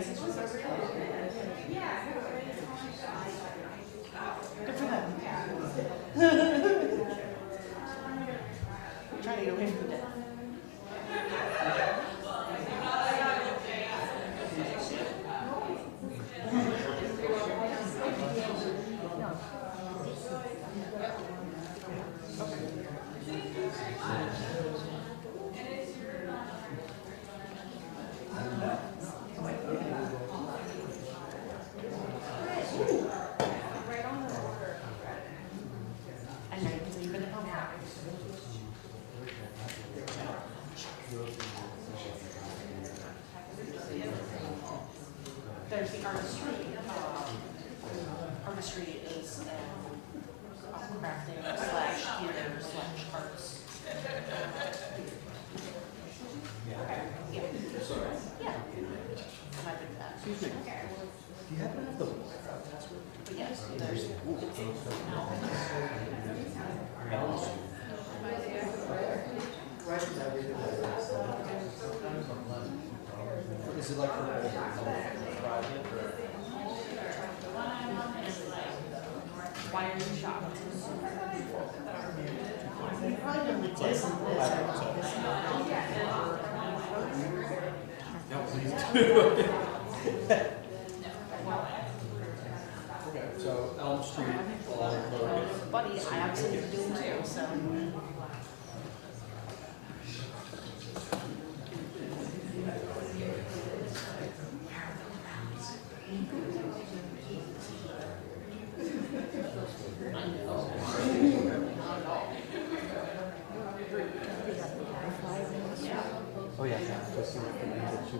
Good for them. Trying to get away from it. There's the artistry. Artistry is crafting slash theater slash arts. Okay. Yeah. Yeah. And I did that. Excuse me. Do you happen to have the But yes, there's. Is it like for private Why are you shocked? Okay, so Elm Street, all lowercase. Buddy, I absolutely do too, so. Oh yeah, just so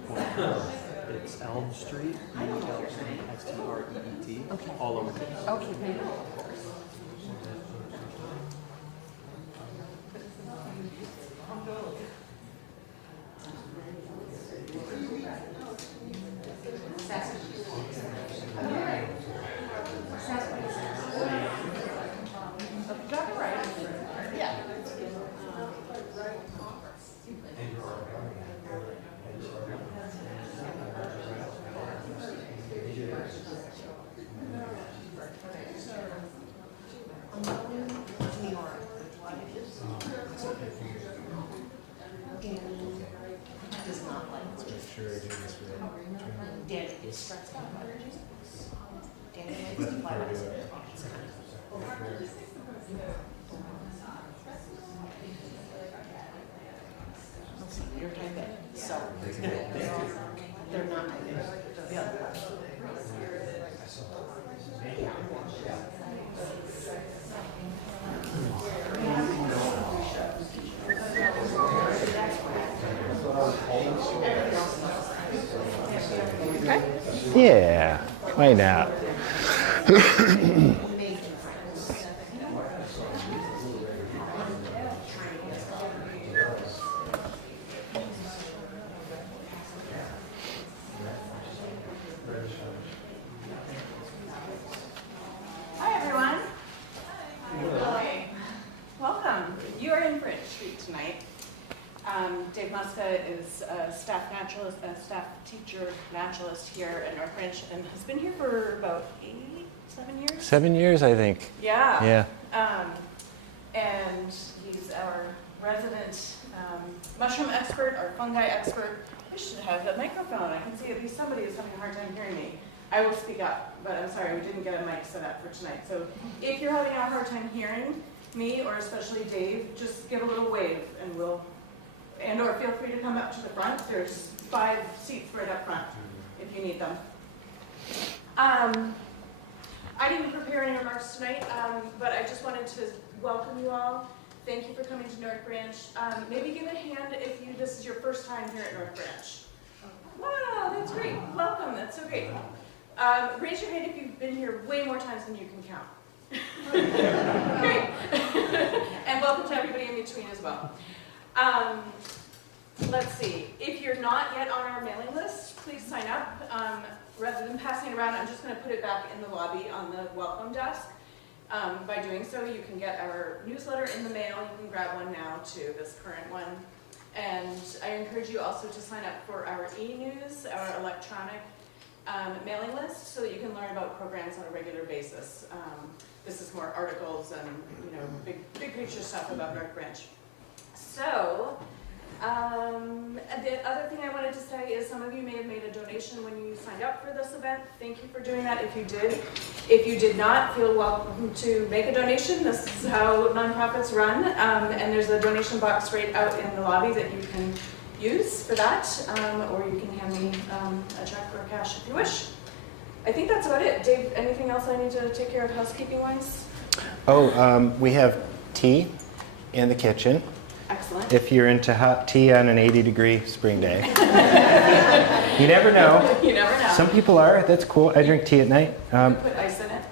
2.4. It's Elm Street, ELMSTREET, Okay. all lowercase. Okay, maybe, of course. Yeah. New York. And does not like Danny is stressed out about it. Danny likes to fly by his You're typing, so they're not typing. The other one. Okay. Yeah, why not? Hi, everyone. Hi. Welcome. You are in Bridge Street tonight. Dave Muska is a staff naturalist, a staff teacher naturalist here at North Branch, and has been here for about 7 years. 7 years, I think. Yeah. Yeah. And he's our resident mushroom expert, our fungi expert. I should have a microphone. I can see at least somebody is having a hard time hearing me. I will speak up, but I'm sorry, we didn't get a mic set up for tonight. So if you're having a hard time hearing me, or especially Dave, just give a little wave and we'll, or feel free to come up to the front. There's 5 seats right up front if you need them. I didn't prepare any remarks tonight, but I just wanted to welcome you all. Thank you for coming to North Branch. Maybe give a hand if this is your first time here at North Branch. Wow, that's great. Welcome, that's so great. Raise your hand if you've been here way more times than you can count. Great. And welcome to everybody in between as well. Let's see. If you're not yet on our mailing list, please sign up. Rather than passing it around, I'm just going to put it back in the lobby on the welcome desk. By doing so, you can get our newsletter in the mail. You can grab one now too, this current one. And I encourage you also to sign up for our e-news, our electronic mailing list so that you can learn about programs on a regular basis. This is more articles and big picture stuff about North Branch. So, the other thing I wanted to say is some of you may have made a donation when you signed up for this event. Thank you for doing that if you did. If you did not, feel welcome to make a donation. This is how nonprofits run. And there's a donation box right out in the lobby that you can use for that, or you can hand me a check or cash if you wish. I think that's about it. Dave, anything else I need to take care of housekeeping-wise? We have tea in the kitchen. Excellent. If you're into hot tea on an 80-degree spring day. You never know. You never know. Some people are. That's cool. I drink tea at night. You put ice in it.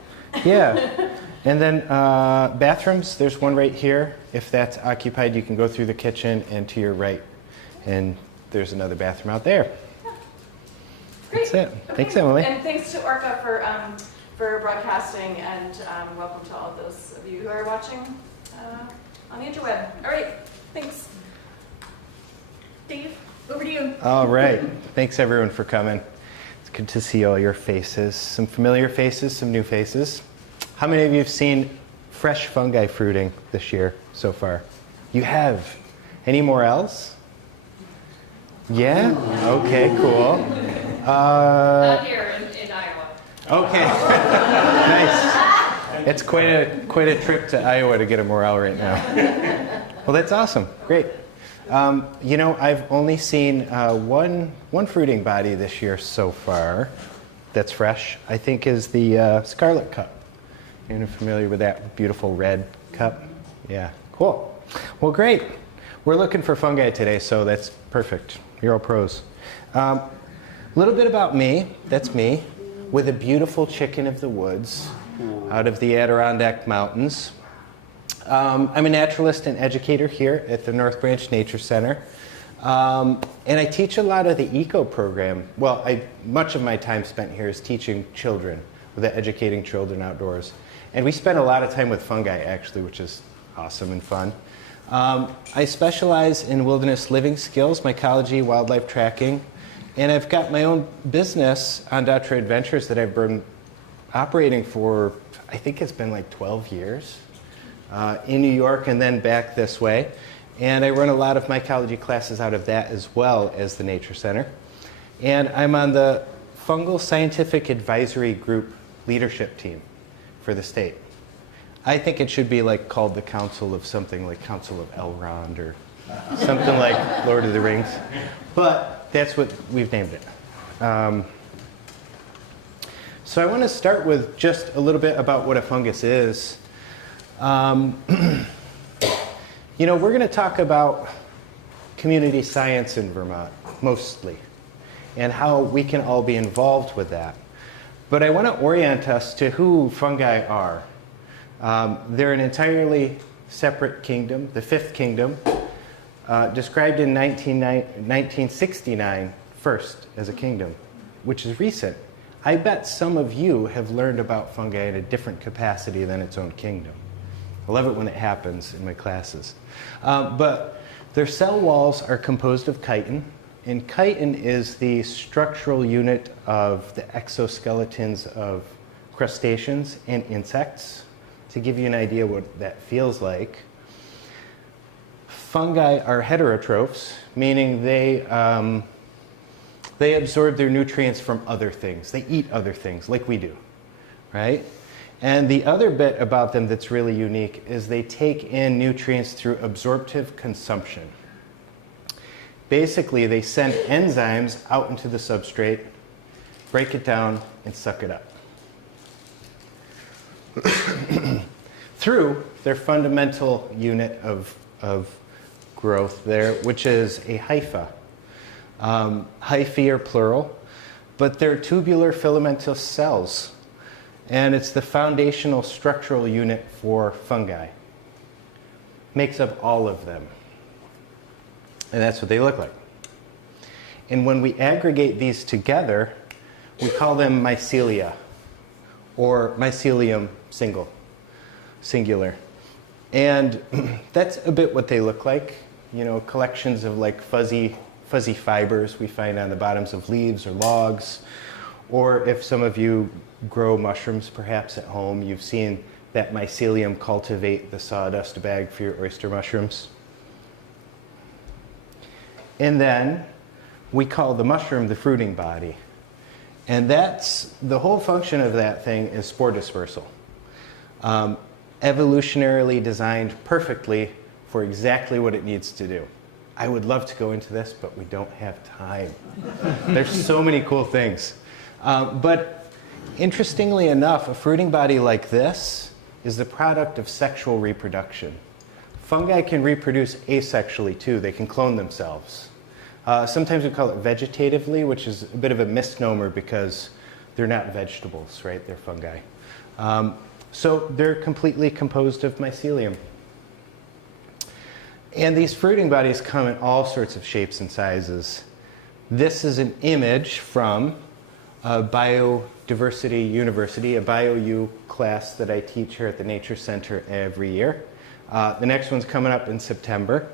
Yeah. And then bathrooms, there's one right here. If that's occupied, you can go through the kitchen and to your right. And there's another bathroom out there. Yeah. Great. That's it. Okay. Thanks, Emily. And thanks to Orca for broadcasting, and welcome to all of those of you who are watching on the interweb. All right. Thanks. Dave, over to you. All right. Thanks, everyone, for coming. It's good to see all your faces. Some familiar faces, some new faces. How many of you have seen fresh fungi fruiting this year so far? You have. Any more else? Yeah? Okay, cool. Not here in Iowa. Okay. Nice. It's quite a trip to Iowa to get a morale right now. Well, that's awesome. Great. I've only seen one fruiting body this year so far that's fresh, I think is the scarlet cup. You're familiar with that beautiful red cup? Yeah, cool. Well, great. We're looking for fungi today, so that's perfect. You're all pros. A little bit about me. That's me, with a beautiful chicken of the woods out of the Adirondack Mountains. I'm a naturalist and educator here at the North Branch Nature Center. And I teach a lot of the eco program. Well, much of my time spent here is teaching children, with educating children outdoors. And we spend a lot of time with fungi, actually, which is awesome and fun. I specialize in wilderness living skills, mycology, wildlife tracking, and I've got my own business, Ondatra Adventures, that I've been operating for, I think it's been like 12 years, in New York and then back this way. And I run a lot of mycology classes out of that as well as the Nature Center. And I'm on the Fungal Scientific Advisory Group leadership team for the state. I think it should be called the Council of something like Council of Elrond or something like Lord of the Rings. But that's what we've named it. So I want to start with just a little bit about what a fungus is. We're going to talk about community science in Vermont, mostly, and how we can all be involved with that. But I want to orient us to who fungi are. They're an entirely separate kingdom, the fifth kingdom, described in 1969 first as a kingdom, which is recent. I bet some of you have learned about fungi in a different capacity than its own kingdom. I love it when it happens in my classes. But their cell walls are composed of chitin, and chitin is the structural unit of the exoskeletons of crustaceans and insects. To give you an idea what that feels like, fungi are heterotrophs, meaning they absorb their nutrients from other things. They eat other things like we do, right? And the other bit about them that's really unique is they take in nutrients through absorptive consumption. Basically, they send enzymes out into the substrate, break it down, and suck it up. Through their fundamental unit of growth there, which is a hypha. Hyphae are plural, but they're tubular filamentous cells, and it's the foundational structural unit for fungi. Makes up all of them, and that's what they look like. And when we aggregate these together, we call them mycelia, or mycelium singular. And that's a bit what they look like. Collections of fuzzy fibers we find on the bottoms of leaves or logs, Or if some of you grow mushrooms perhaps at home, you've seen that mycelium cultivate the sawdust bag for your oyster mushrooms. And then we call the mushroom the fruiting body. And that's the whole function of that thing is spore dispersal. Evolutionarily designed perfectly for exactly what it needs to do. I would love to go into this, but we don't have time. There's so many cool things. But interestingly enough, a fruiting body like this is the product of sexual reproduction. Fungi can reproduce asexually too. They can clone themselves. Sometimes we call it vegetatively, which is a bit of a misnomer because they're not vegetables, right? They're fungi. So they're completely composed of mycelium. And these fruiting bodies come in all sorts of shapes and sizes. This is an image from Biodiversity University, a BioU class that I teach here at the Nature Center every year. The next one's coming up in September.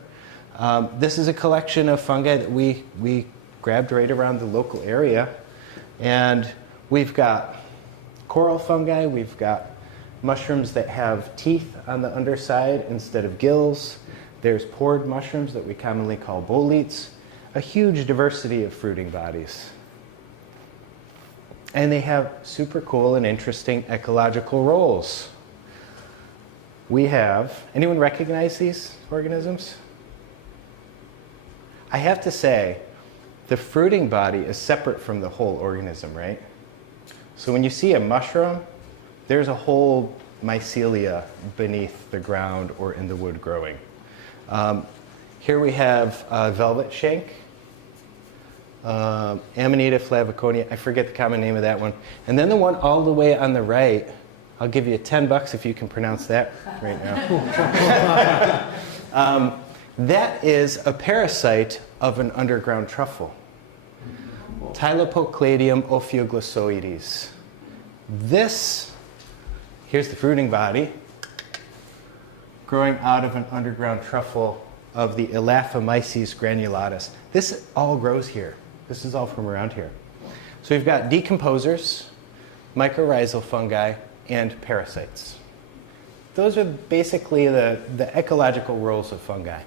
This is a collection of fungi that we grabbed right around the local area. And we've got coral fungi, we've got mushrooms that have teeth on the underside instead of gills. There's pored mushrooms that we commonly call boletes. A huge diversity of fruiting bodies. And they have super cool and interesting ecological roles. We have, anyone recognize these organisms? I have to say, the fruiting body is separate from the whole organism, right? So when you see a mushroom, there's a whole mycelia beneath the ground or in the wood growing. Here we have velvet shank, Amanita flaviconia. I forget the common name of that one. And then the one all the way on the right, I'll give you $10 if you can pronounce that right now. That is a parasite of an underground truffle, Tylopocladium ophioglossoides. This, here's the fruiting body, growing out of an underground truffle of the Elaphomyces granulatus. This all grows here. This is all from around here. So we've got decomposers, mycorrhizal fungi, and parasites. Those are basically the ecological roles of fungi.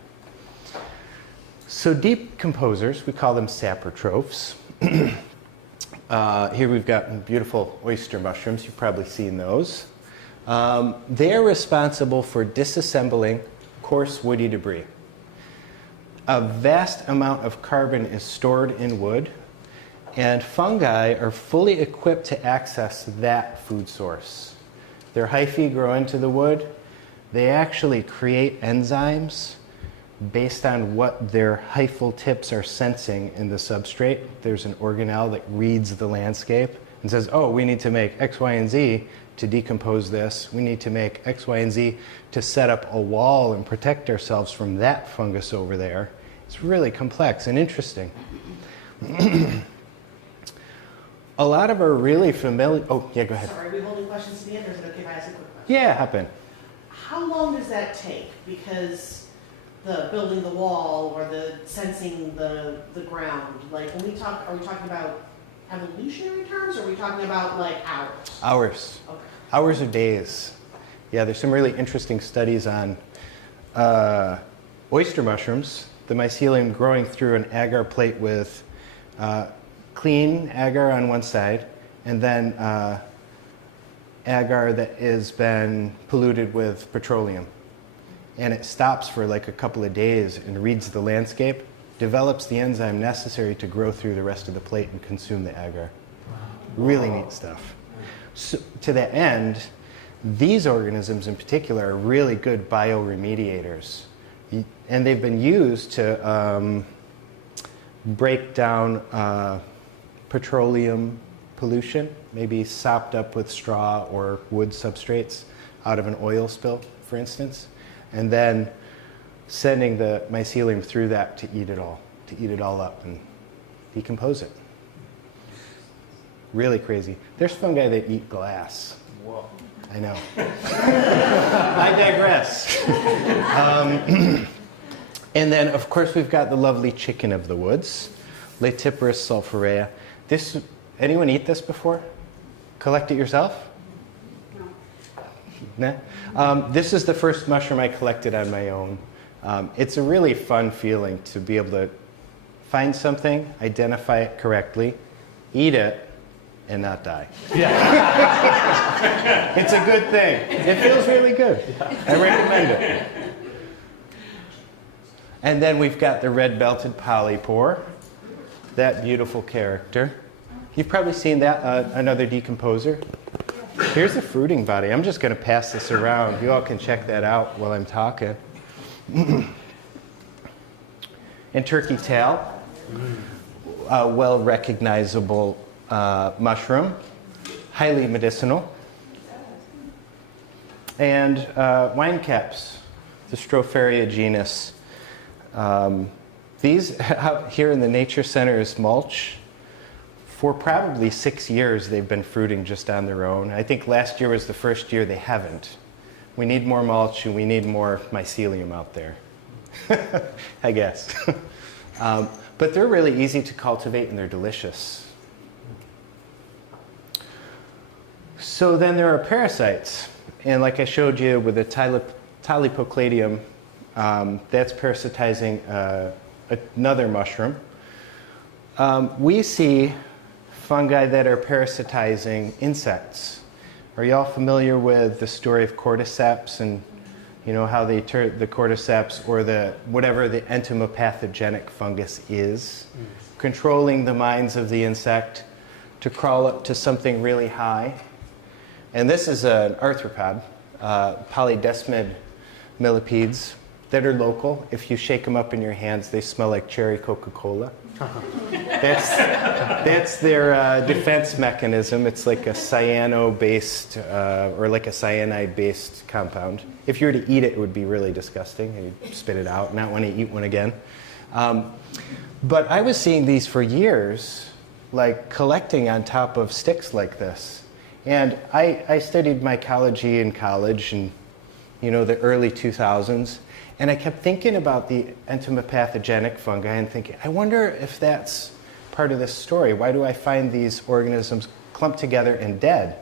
So decomposers, we call them saprotrophs. Here we've got beautiful oyster mushrooms. You've probably seen those. They're responsible for disassembling coarse woody debris. A vast amount of carbon is stored in wood, and fungi are fully equipped to access that food source. Their hyphae grow into the wood. They actually create enzymes based on what their hyphal tips are sensing in the substrate. There's an organelle that reads the landscape and says, oh, we need to make X, Y, and Z to decompose this. We need to make X, Y, and Z to set up a wall and protect ourselves from that fungus over there. It's really complex and interesting. A lot of our really familiar... Oh, yeah, go ahead. Sorry, are we holding questions to the end, or is it okay if I ask a quick question? Yeah, hop in. How long does that take? Because the building the wall or the sensing the ground, like when we talk, are we talking about evolutionary terms, or are we talking about like hours? Hours. Okay. Hours or days. Yeah, there's some really interesting studies on oyster mushrooms, the mycelium growing through an agar plate with clean agar on one side, and then agar that has been polluted with petroleum. And it stops for like a couple of days and reads the landscape, develops the enzyme necessary to grow through the rest of the plate and consume the agar. Really neat stuff. So, to that end, these organisms in particular are really good bioremediators. And they've been used to break down petroleum pollution, maybe sopped up with straw or wood substrates out of an oil spill, for instance, and then sending the mycelium through that to eat it all up and decompose it. Really crazy. There's fungi that eat glass. Whoa. I know. I digress. And then, of course, we've got the lovely chicken of the woods, Laetiparus sulphurea. This Anyone eat this before? Collect it yourself? No. This is the first mushroom I collected on my own. It's a really fun feeling to be able to find something, identify it correctly, eat it, and not die. Yeah. It's a good thing. It feels really good. I recommend it. And then we've got the red-belted polypore, that beautiful character. You've probably seen that, another decomposer. Here's a fruiting body. I'm just going to pass this around. You all can check that out while I'm talking. And turkey tail, a well-recognizable mushroom, highly medicinal. And wine caps, the Stropharia genus. These out here in the Nature Center is mulch. For probably 6 years, they've been fruiting just on their own. I think last year was the first year they haven't. We need more mulch and we need more mycelium out there, I guess. But they're really easy to cultivate and they're delicious. So then there are parasites. And like I showed you with the Tylepocladium, that's parasitizing another mushroom. We see fungi that are parasitizing insects. Are you all familiar with the story of cordyceps and you know how they turn the cordyceps or the whatever the entomopathogenic fungus is, controlling the minds of the insect to crawl up to something really high? And this is an arthropod, polydesmid millipedes that are local. If you shake them up in your hands, they smell like cherry Coca-Cola. That's their defense mechanism. It's like a cyano-based or like a cyanide-based compound. If you were to eat it, it would be really disgusting. And you'd spit it out, not want to eat one again. But I was seeing these for years, like collecting on top of sticks like this. And I studied mycology in college in the early 2000s. And I kept thinking about the entomopathogenic fungi and thinking, I wonder if that's part of this story. Why do I find these organisms clumped together and dead?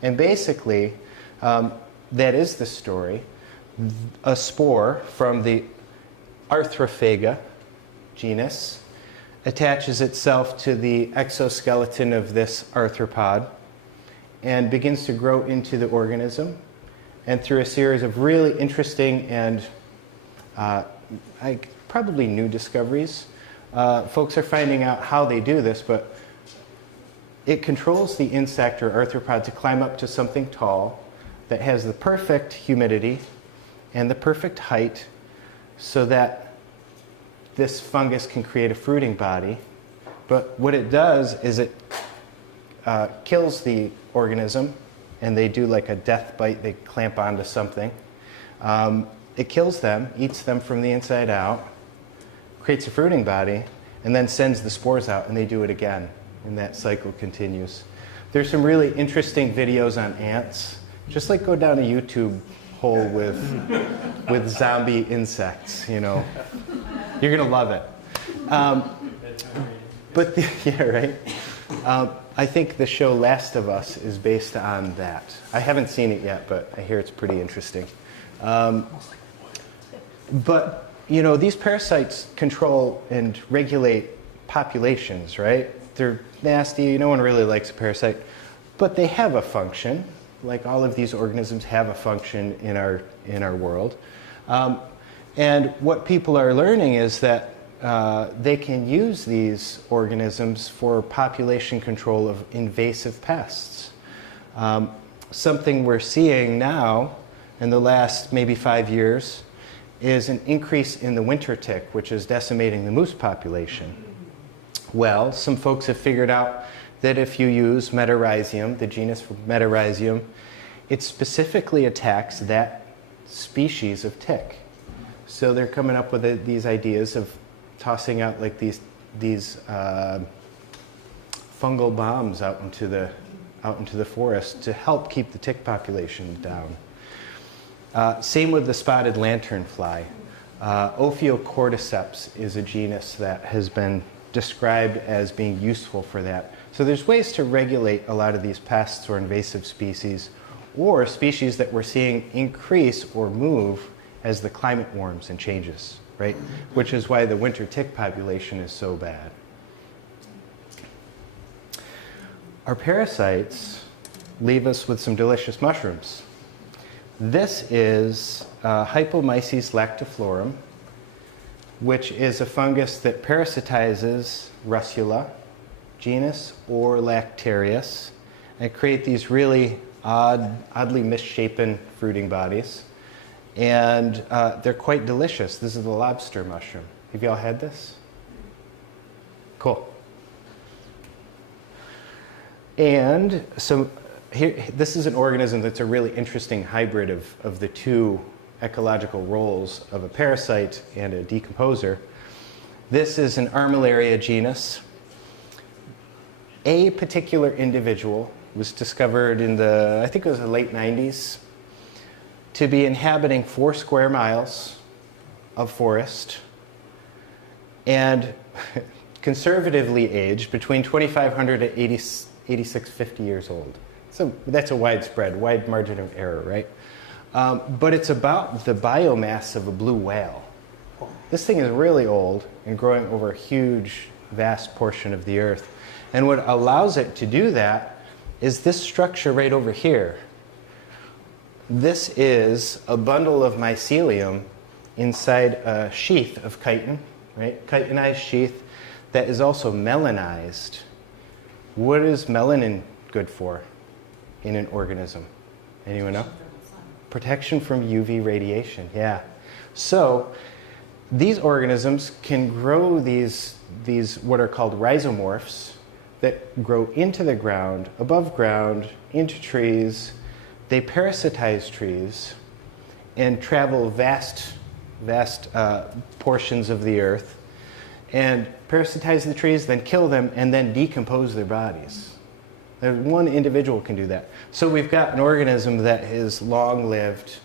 And basically, that is the story. A spore from the Arthrophaga genus attaches itself to the exoskeleton of this arthropod and begins to grow into the organism. And through a series of really interesting and probably new discoveries, folks are finding out how they do this, but it controls the insect or arthropod to climb up to something tall that has the perfect humidity and the perfect height so that this fungus can create a fruiting body. But what it does is it kills the organism, and they do like a death bite. They clamp onto something. It kills them, eats them from the inside out, creates a fruiting body, and then sends the spores out, and they do it again. And that cycle continues. There's some really interesting videos on ants. Just like go down a YouTube hole with zombie insects, You're going to love it. Yeah, right? I think the show Last of Us is based on that. I haven't seen it yet, but I hear it's pretty interesting. But, these parasites control and regulate populations, right? They're nasty. No one really likes a parasite. But they have a function. Like all of these organisms have a function in our world. And what people are learning is that they can use these organisms for population control of invasive pests. Something we're seeing now in the last maybe 5 years is an increase in the winter tick, which is decimating the moose population. Well, some folks have figured out that if you use Metarhizium, the genus for Metarhizium, it specifically attacks that species of tick. So they're coming up with these ideas of tossing out like these fungal bombs out into the forest to help keep the tick population down. Same with the spotted lanternfly. Ophiocordyceps is a genus that has been described as being useful for that. So there's ways to regulate a lot of these pests or invasive species, or species that we're seeing increase or move as the climate warms and changes, right? Which is why the winter tick population is so bad. Our parasites leave us with some delicious mushrooms. This is Hypomyces lactiflorum, which is a fungus that parasitizes Russula genus or Lactarius and create these really oddly misshapen fruiting bodies. And they're quite delicious. This is the lobster mushroom. Have y'all had this? Cool. And so here, this is an organism that's a really interesting hybrid of the two ecological roles of a parasite and a decomposer. This is an Armillaria genus. A particular individual was discovered in I think it was the late 90s, to be inhabiting 4 square miles of forest and conservatively aged between 2,500 to 8,650 years old. So that's a wide margin of error, right? But it's about the biomass of a blue whale. This thing is really old and growing over a huge, vast portion of the earth. And what allows it to do that is this structure right over here. This is a bundle of mycelium inside a sheath of chitin, right? Chitinized sheath that is also melanized. What is melanin good for in an organism? Anyone know? Protection from UV radiation, yeah. So these organisms can grow these what are called rhizomorphs that grow into the ground, above ground, into trees. They parasitize trees and travel vast portions of the earth and parasitize the trees, then kill them, and then decompose their bodies. One individual can do that. So we've got an organism that is long-lived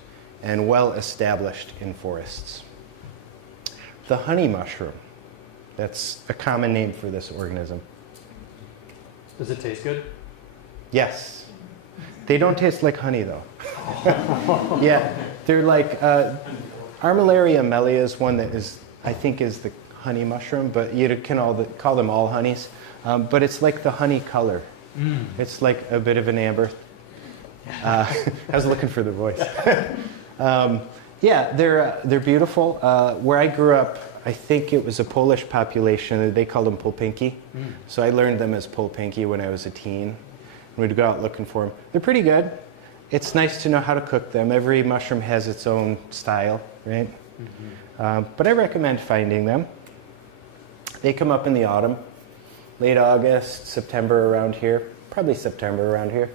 and well-established in forests. The honey mushroom, that's a common name for this organism. Does it taste good? Yes. They don't taste like honey, though. Yeah, they're like, Armillaria mellia is one that is, I think, is the honey mushroom, but you can call them all honeys. But it's like the honey color. Mm. It's like a bit of an amber. I was looking for the voice. Yeah, they're beautiful. Where I grew up, I think it was a Polish population. They called them pulpinki. Mm. So I learned them as pulpinki when I was a teen. We'd go out looking for them. They're pretty good. It's nice to know how to cook them. Every mushroom has its own style, right? Mm-hmm. But I recommend finding them. They come up in the autumn, late August, September around here, probably September around here.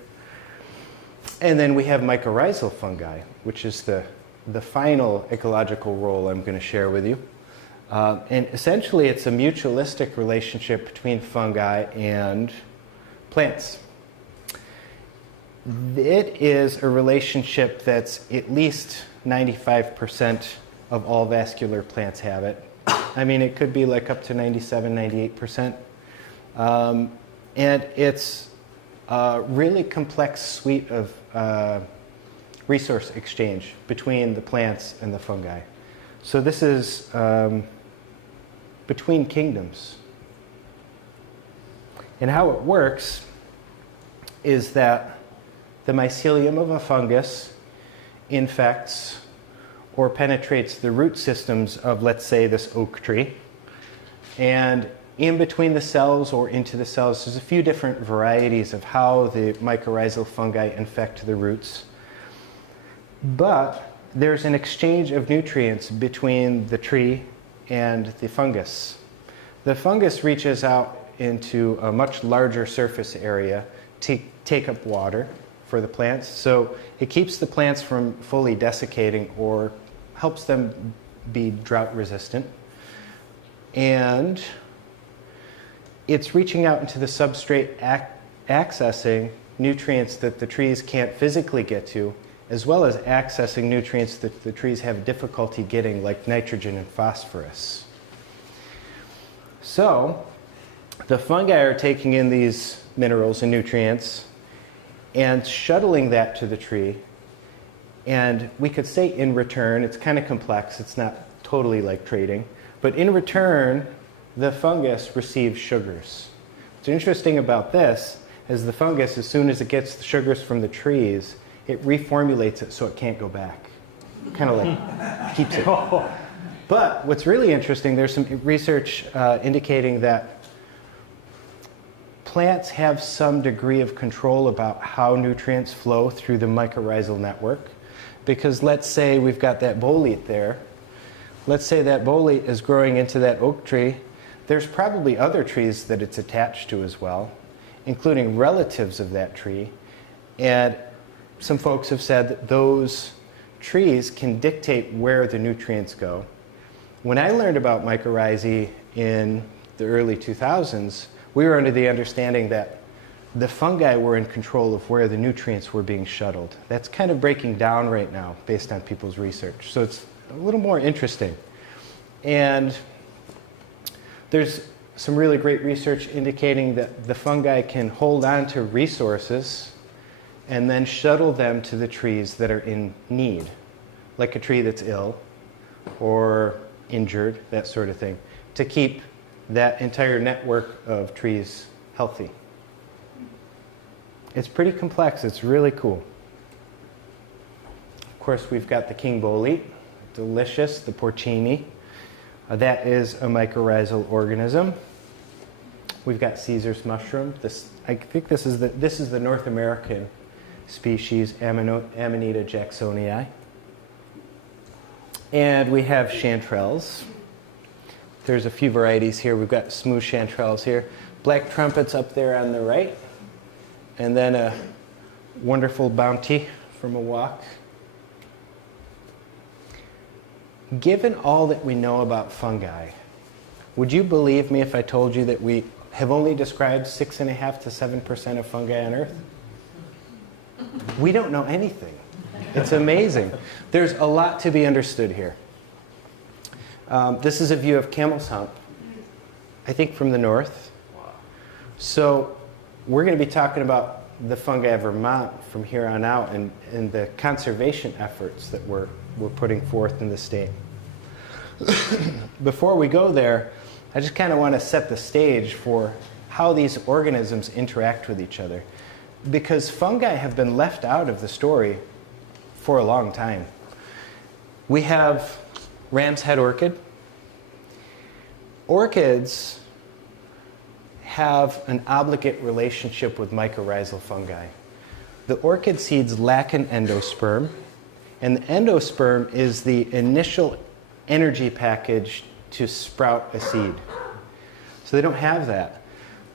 And then we have mycorrhizal fungi, which is the final ecological role I'm going to share with you. And essentially it's a mutualistic relationship between fungi and plants. It is a relationship that's at least 95% of all vascular plants have it. I mean, it could be like up to 97, 98%. And it's a really complex suite of resource exchange between the plants and the fungi. So this is between kingdoms. And how it works is that the mycelium of a fungus infects or penetrates the root systems of, let's say, this oak tree. And in between the cells or into the cells, there's a few different varieties of how the mycorrhizal fungi infect the roots. But there's an exchange of nutrients between the tree and the fungus. The fungus reaches out into a much larger surface area to take up water for the plants. So it keeps the plants from fully desiccating or helps them be drought resistant. And it's reaching out into the substrate, accessing nutrients that the trees can't physically get to, as well as accessing nutrients that the trees have difficulty getting, like nitrogen and phosphorus. So The fungi are taking in these minerals and nutrients and shuttling that to the tree. And we could say in return, it's kind of complex, it's not totally like trading, but in return, the fungus receives sugars. What's interesting about this is the fungus, as soon as it gets the sugars from the trees, it reformulates it so it can't go back. Kind of like keeps it. But what's really interesting, there's some research indicating that plants have some degree of control about how nutrients flow through the mycorrhizal network. Because let's say we've got that bolete there. Let's say that bolete is growing into that oak tree. There's probably other trees that it's attached to as well, including relatives of that tree. And some folks have said that those trees can dictate where the nutrients go. When I learned about mycorrhizae in the early 2000s, we were under the understanding that the fungi were in control of where the nutrients were being shuttled. That's kind of breaking down right now based on people's research. So it's a little more interesting. And there's some really great research indicating that the fungi can hold on to resources and then shuttle them to the trees that are in need, like a tree that's ill or injured, that sort of thing, to keep that entire network of trees healthy. It's pretty complex. It's really cool. Of course, we've got the king bolete, delicious, the porcini. That is a mycorrhizal organism. We've got Caesar's mushroom. I think this is the North American species, Amanita jacksonii. And we have chanterelles. There's a few varieties here. We've got smooth chanterelles here. Black trumpets up there on the right. And then a wonderful bounty from a walk. Given all that we know about fungi, would you believe me if I told you that we have only described 6.5 to 7% of fungi on Earth? We don't know anything. It's amazing. There's a lot to be understood here. This is a view of Camel's Hump, I think from the north. So we're going to be talking about the fungi of Vermont from here on out and the conservation efforts that we're putting forth in the state. Before we go there, I just kind of want to set the stage for how these organisms interact with each other. Because fungi have been left out of the story for a long time. We have ram's head orchid. Orchids have an obligate relationship with mycorrhizal fungi. The orchid seeds lack an endosperm, and the endosperm is the initial energy package to sprout a seed. So they don't have that.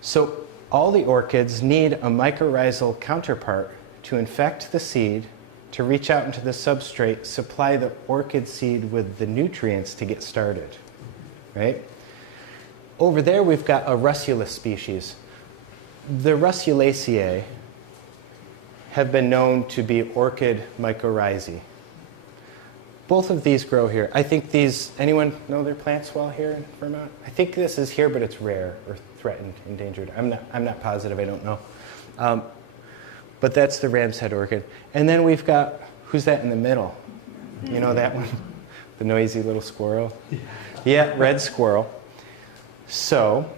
So all the orchids need a mycorrhizal counterpart to infect the seed, to reach out into the substrate, supply the orchid seed with the nutrients to get started, right? Over there we've got a Russulus species. The Russulaceae have been known to be orchid mycorrhizae. Both of these grow here. I think these, anyone know their plants well here in Vermont? I think this is here, but it's rare or threatened, endangered. I'm not positive, I don't know. But that's the ram's head orchid. And then we've got, who's that in the middle? You know that one? The noisy little squirrel? Yeah, red squirrel. So,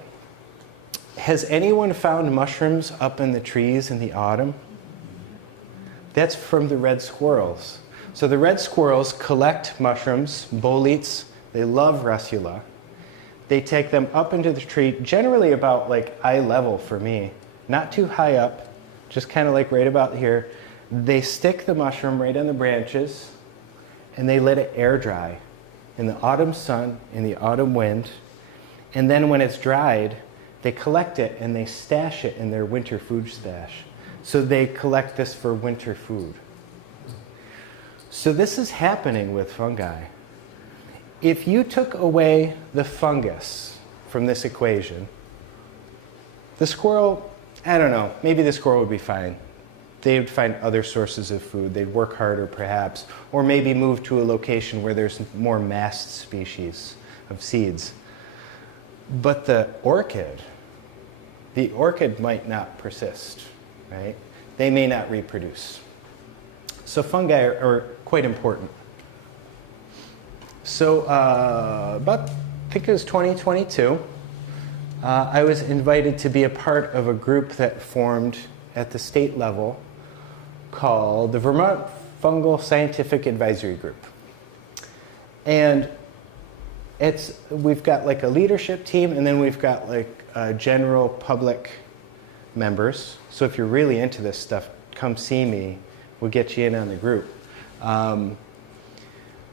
has anyone found mushrooms up in the trees in the autumn? That's from the red squirrels. So the red squirrels collect mushrooms, boletes. They love russula. They take them up into the tree, generally about like eye level for me. Not too high up, just kind of like right about here. They stick the mushroom right on the branches, and they let it air dry in the autumn sun, in the autumn wind. And then when it's dried, they collect it and they stash it in their winter food stash. So they collect this for winter food. So this is happening with fungi. If you took away the fungus from this equation, the squirrel, I don't know, maybe the squirrel would be fine. They would find other sources of food. They'd work harder perhaps, or maybe move to a location where there's more mast species of seeds. But the orchid, the orchid might not persist, right? They may not reproduce. So fungi are quite important. So about, I think it was 2022, I was invited to be a part of a group that formed at the state level called the Vermont Fungal Scientific Advisory Group. And we've got like a leadership team, and then we've got like general public members. So if you're really into this stuff, come see me. We'll get you in on the group.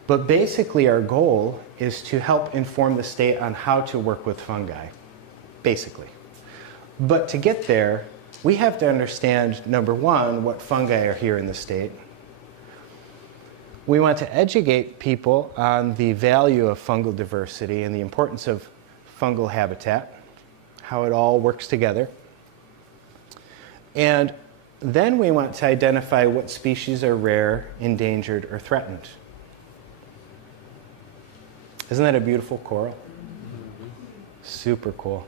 But basically our goal is to help inform the state on how to work with fungi, basically. But to get there, we have to understand, number one, what fungi are here in the state. We want to educate people on the value of fungal diversity and the importance of fungal habitat, how it all works together. And then we want to identify what species are rare, endangered, or threatened. Isn't that a beautiful coral? Super cool.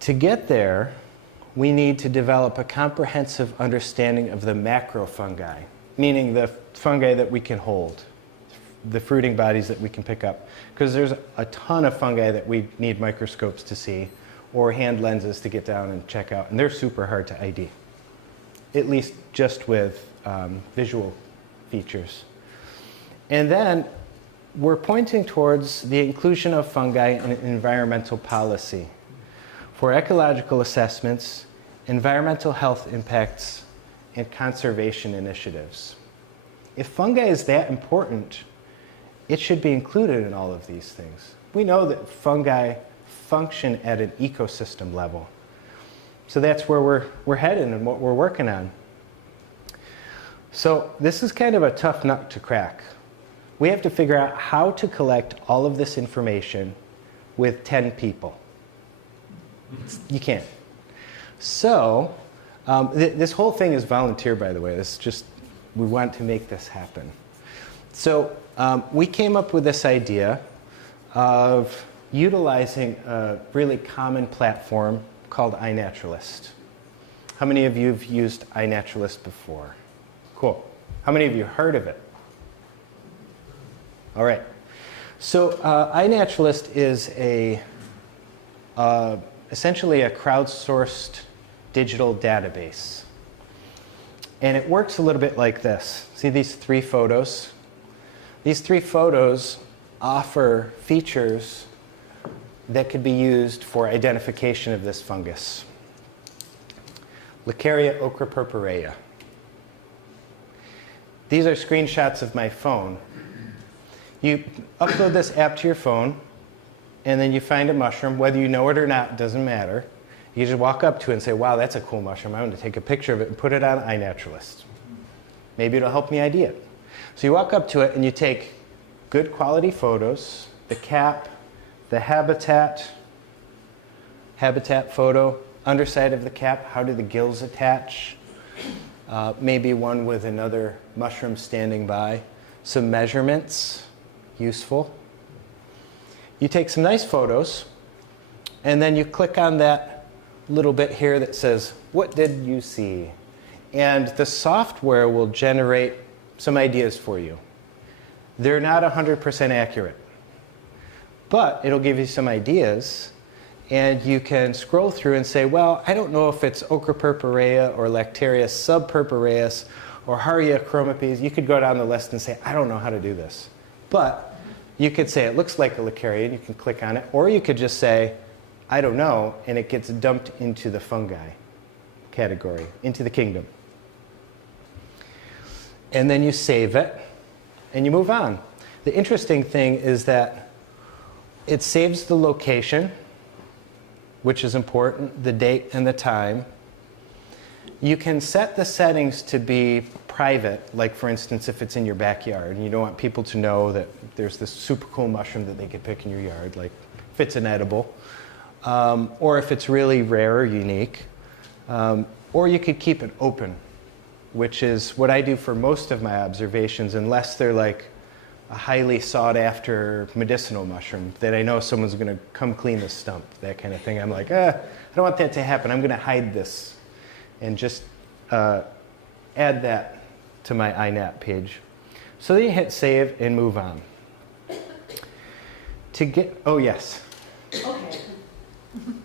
To get there, we need to develop a comprehensive understanding of the macrofungi, meaning the fungi that we can hold, the fruiting bodies that we can pick up. Because there's a ton of fungi that we need microscopes to see or hand lenses to get down and check out, and they're super hard to ID, at least just with visual features. And then we're pointing towards the inclusion of fungi in environmental policy for ecological assessments, environmental health impacts, and conservation initiatives. If fungi is that important, it should be included in all of these things. We know that fungi function at an ecosystem level. So that's where we're headed and what we're working on. So this is kind of a tough nut to crack. We have to figure out how to collect all of this information with 10 people. You can't. So this whole thing is volunteer, by the way. This is just, we want to make this happen. So we came up with this idea of utilizing a really common platform called iNaturalist. How many of you have used iNaturalist before? Cool. How many of you heard of it? All right. So iNaturalist is essentially a crowdsourced digital database. And it works a little bit like this. See these 3 photos? These 3 photos offer features that could be used for identification of this fungus. Lacaria ochropurpurea. These are screenshots of my phone. You upload this app to your phone, and then you find a mushroom. Whether you know it or not, doesn't matter. You just walk up to it and say, wow, that's a cool mushroom. I want to take a picture of it and put it on iNaturalist. Maybe it'll help me ID it. So you walk up to it and you take good quality photos, the cap, the habitat photo, underside of the cap, how do the gills attach, maybe one with another mushroom standing by, some measurements, useful. You take some nice photos, and then you click on that little bit here that says, what did you see? And the software will generate some ideas for you. They're not 100% accurate, but it'll give you some ideas, and you can scroll through and say, well, I don't know if it's ochropurpurea or Lactarius subpurpureus or Haria chromipes. You could go down the list and say, I don't know how to do this. But you could say, it looks like a Lacaria, and you can click on it. Or you could just say, I don't know, and it gets dumped into the fungi category, into the kingdom. And then you save it, and you move on. The interesting thing is that it saves the location, which is important, the date and the time. You can set the settings to be private, like for instance, if it's in your backyard and you don't want people to know that there's this super cool mushroom that they could pick in your yard, like if it's an edible, or if it's really rare or unique. Or you could keep it open, which is what I do for most of my observations, unless they're like a highly sought after medicinal mushroom that I know someone's going to come clean the stump, that kind of thing. I'm like, I don't want that to happen. I'm going to hide this and just add that to my INAT page. So then you hit save and move on. Oh yes. Okay.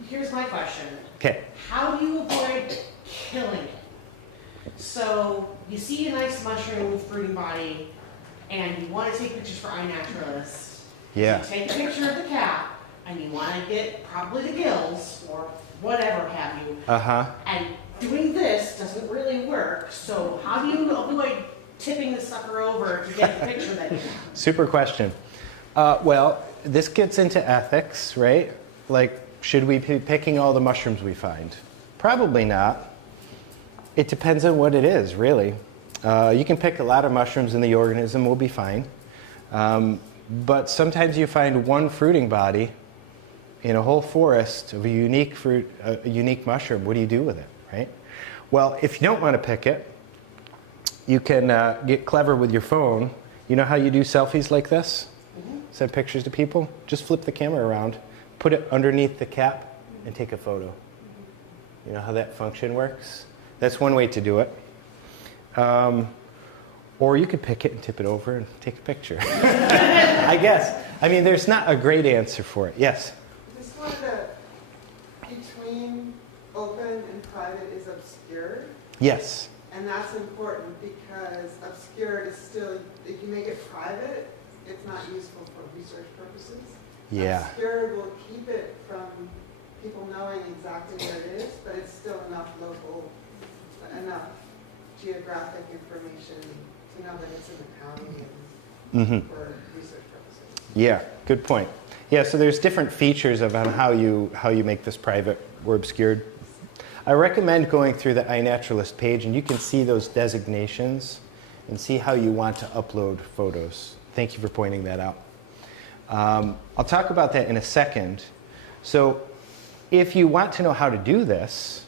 Here's my question. Okay. How do you avoid killing it? So you see a nice mushroom with fruiting body, and you want to take pictures for iNaturalist. Yeah. So you take a picture of the cap, and you want to get probably the gills or whatever have you. And doing this doesn't really work. So how do you avoid tipping the sucker over to get the picture that you want? Super question. Well, this gets into ethics, right? Like, should we be picking all the mushrooms we find? Probably not. It depends on what it is, really. You can pick a lot of mushrooms and the organism will be fine. But sometimes you find one fruiting body in a whole forest of a unique fruit, a unique mushroom. What do you do with it, right? Well, if you don't want to pick it, you can get clever with your phone. You know how you do selfies like this? Send pictures to people? Just flip the camera around, put it underneath the cap, and take a photo. You know how that function works? That's one way to do it. Or you could pick it and tip it over and take a picture. I guess. I mean, there's not a great answer for it. Yes? This one between open and private is obscured. Yes. And that's important because obscured is still, if you make it private, it's not useful for research purposes. Yeah. Obscured will keep it from people knowing exactly where it is, but it's still enough geographic information to know that it's in the county and for research purposes. Yeah, good point. Yeah, so there's different features on how you make this private or obscured. I recommend going through the iNaturalist page, and you can see those designations and see how you want to upload photos. Thank you for pointing that out. I'll talk about that in a second. So if you want to know how to do this,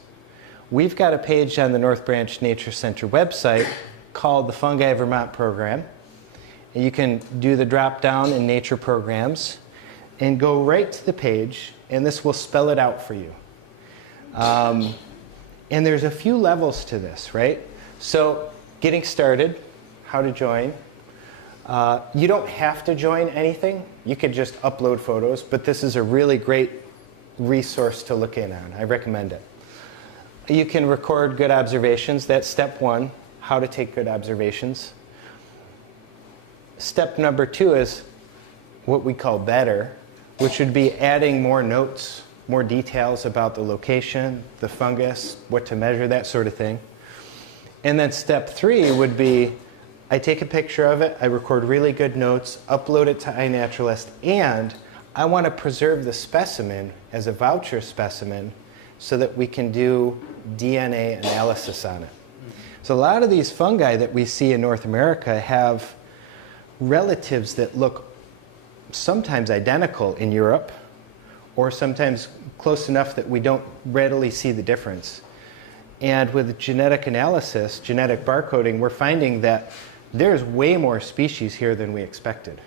we've got a page on the North Branch Nature Center website called the Fungi Vermont Program. And you can do the drop down in nature programs and go right to the page, and this will spell it out for you. And there's a few levels to this, right? So getting started, how to join. You don't have to join anything. You could just upload photos, but this is a really great resource to look in on. I recommend it. You can record good observations. That's step one, how to take good observations. Step number 2 is what we call better, which would be adding more notes, more details about the location, the fungus, what to measure, that sort of thing. And then step 3 would be, I take a picture of it, I record really good notes, upload it to iNaturalist, and I want to preserve the specimen as a voucher specimen so that we can do DNA analysis on it. So a lot of these fungi that we see in North America have relatives that look sometimes identical in Europe, or sometimes close enough that we don't readily see the difference. And with genetic analysis, genetic barcoding, we're finding that there's way more species here than we expected.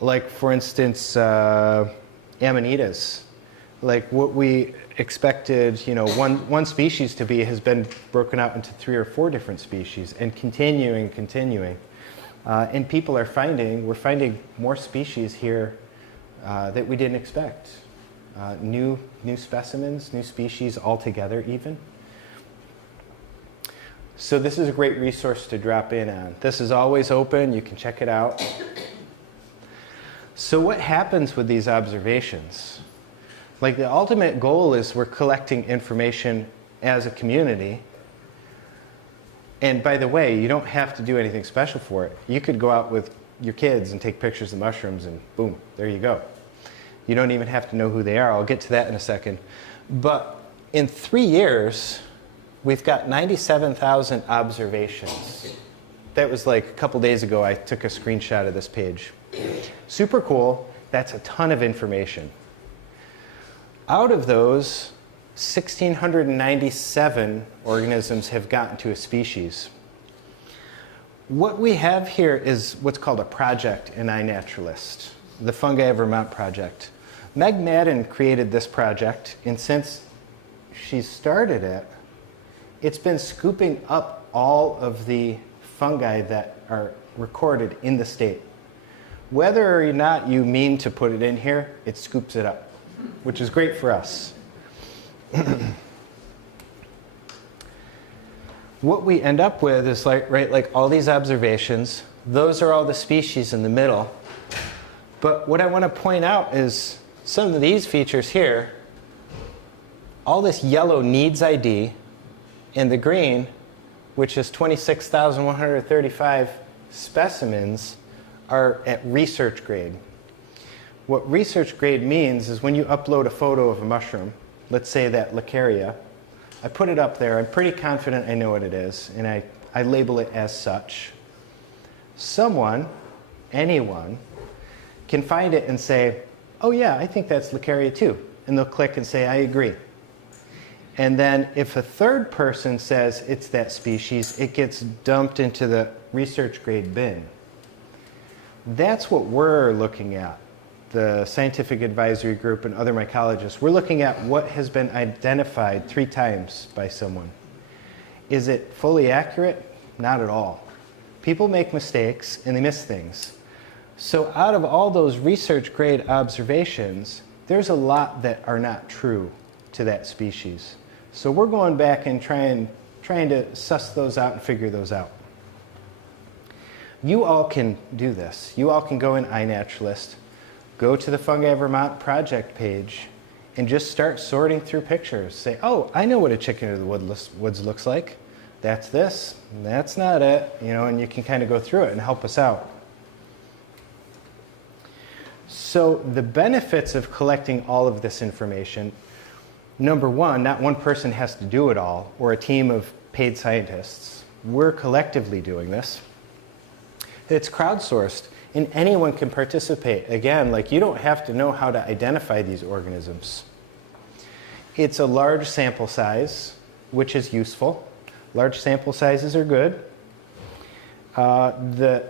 Like, for instance, Amanitas. Like what we expected, one species to be has been broken out into 3 or 4 different species and continuing. And people are we're finding more species here that we didn't expect. New specimens, new species altogether even. So this is a great resource to drop in on. This is always open, you can check it out. So what happens with these observations? Like, the ultimate goal is we're collecting information as a community. And by the way, you don't have to do anything special for it. You could go out with your kids and take pictures of mushrooms and boom, there you go. You don't even have to know who they are. I'll get to that in a second. But in 3 years, we've got 97,000 observations. That was like a couple days ago, I took a screenshot of this page. Super cool. That's a ton of information. Out of those, 1,697 organisms have gotten to a species. What we have here is what's called a project in iNaturalist, the Fungi of Vermont project. Meg Madden created this project, and since she started it, it's been scooping up all of the fungi that are recorded in the state. Whether or not you mean to put it in here, it scoops it up, which is great for us. What we end up with is like all these observations. Those are all the species in the middle. But what I want to point out is some of these features here. All this yellow needs ID, and the green, which is 26,135 specimens, are at research grade. What research grade means is when you upload a photo of a mushroom, let's say that Leucaria, I put it up there, I'm pretty confident I know what it is, and I label it as such. Someone, anyone, can find it and say, oh yeah, I think that's Leucaria too. And they'll click and say, I agree. And then if a third person says it's that species, it gets dumped into the research grade bin. That's what we're looking at, the scientific advisory group and other mycologists. We're looking at what has been identified 3 times by someone. Is it fully accurate? Not at all. People make mistakes and they miss things. So out of all those research grade observations, there's a lot that are not true to that species. So we're going back and trying to suss those out and figure those out. You all can do this. You all can go in iNaturalist, go to the Fungi of Vermont project page, and just start sorting through pictures. Say, oh, I know what a chicken of the woods looks like. That's this, that's not it, and you can kind of go through it and help us out. So the benefits of collecting all of this information, number one, not one person has to do it all, or a team of paid scientists. We're collectively doing this. It's crowdsourced, and anyone can participate. Again, you don't have to know how to identify these organisms. It's a large sample size, which is useful. Large sample sizes are good. The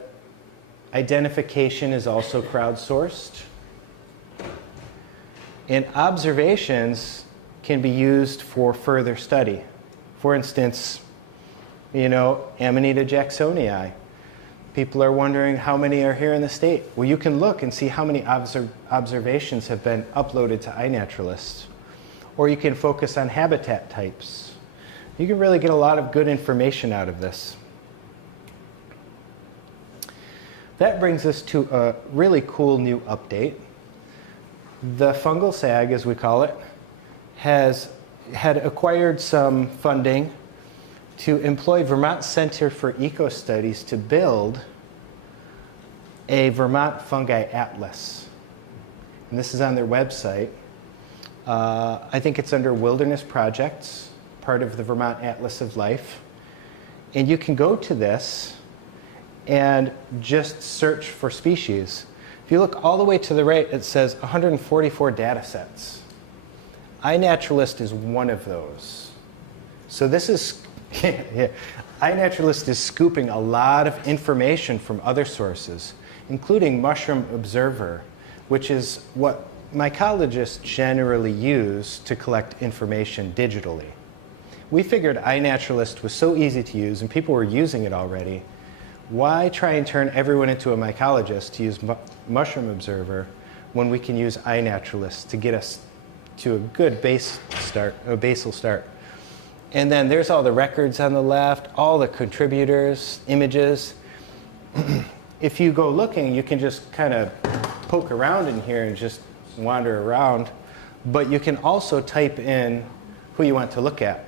identification is also crowdsourced. And observations can be used for further study. For instance, Amanita jacksonii. People are wondering how many are here in the state. Well, you can look and see how many observations have been uploaded to iNaturalist. Or you can focus on habitat types. You can really get a lot of good information out of this. That brings us to a really cool new update. The fungal SAG, as we call it, had acquired some funding to employ Vermont Center for Eco-Studies to build a Vermont Fungi Atlas. And this is on their website. I think it's under Wilderness Projects, part of the Vermont Atlas of Life. And you can go to this and just search for species. If you look all the way to the right, it says 144 data sets. iNaturalist is one of those. So this is iNaturalist is scooping a lot of information from other sources, including Mushroom Observer, which is what mycologists generally use to collect information digitally. We figured iNaturalist was so easy to use and people were using it already. Why try and turn everyone into a mycologist to use Mushroom Observer when we can use iNaturalist to get us to a good basal start? And then there's all the records on the left, all the contributors, images. If you go looking, you can just kind of poke around in here and just wander around. But you can also type in who you want to look at.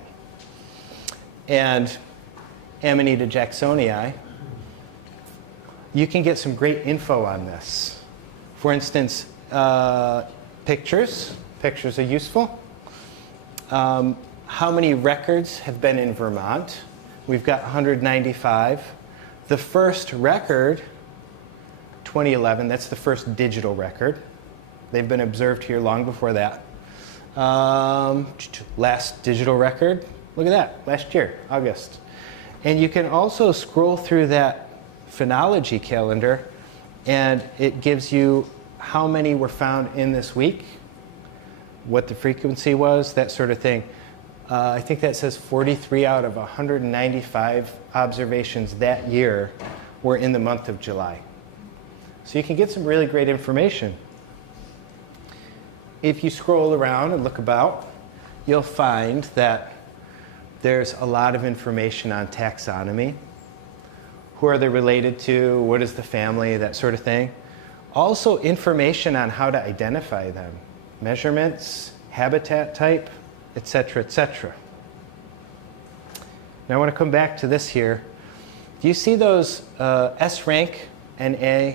And Amanita jacksonii, you can get some great info on this. For instance, pictures. Pictures are useful. How many records have been in Vermont? We've got 195. The first record, 2011, that's the first digital record. They've been observed here long before that. Last digital record, look at that, last year, August. And you can also scroll through that phenology calendar, and it gives you how many were found in this week, what the frequency was, that sort of thing. I think that says 43 out of 195 observations that year were in the month of July. So you can get some really great information. If you scroll around and look about, you'll find that there's a lot of information on taxonomy. Who are they related to? What is the family? That sort of thing. Also information on how to identify them. Measurements, habitat type, etc., etc. Now I want to come back to this here. Do you see those S rank NA,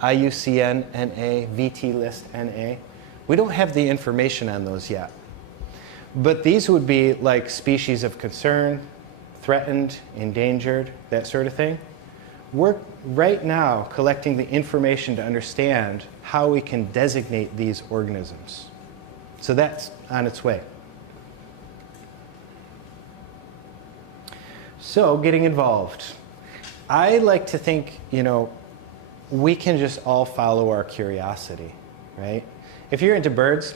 IUCN NA, VT list NA? We don't have the information on those yet. But these would be like species of concern, threatened, endangered, that sort of thing. We're right now collecting the information to understand how we can designate these organisms. So that's on its way. So getting involved. I like to think, we can just all follow our curiosity, right? If you're into birds,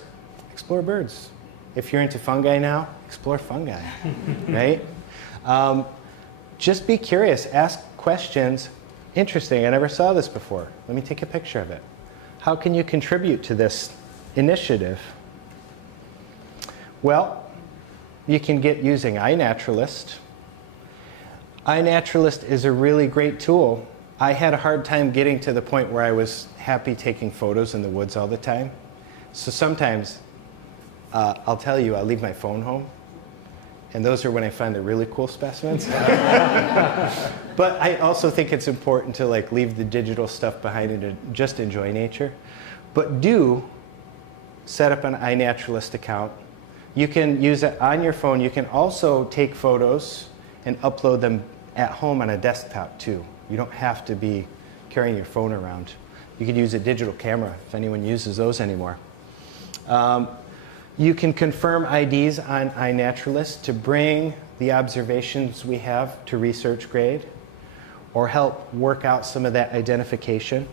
explore birds. If you're into fungi now, explore fungi, right? Just be curious, ask questions. Interesting, I never saw this before. Let me take a picture of it. How can you contribute to this initiative? Well, you can get using iNaturalist. iNaturalist is a really great tool. I had a hard time getting to the point where I was happy taking photos in the woods all the time. So sometimes, I'll tell you, I'll leave my phone home. And those are when I find the really cool specimens. But I also think it's important to leave the digital stuff behind and to just enjoy nature. But do set up an iNaturalist account. You can use it on your phone. You can also take photos and upload them at home on a desktop too. You don't have to be carrying your phone around. You could use a digital camera if anyone uses those anymore. You can confirm IDs on iNaturalist to bring the observations we have to research grade or help work out some of that identification.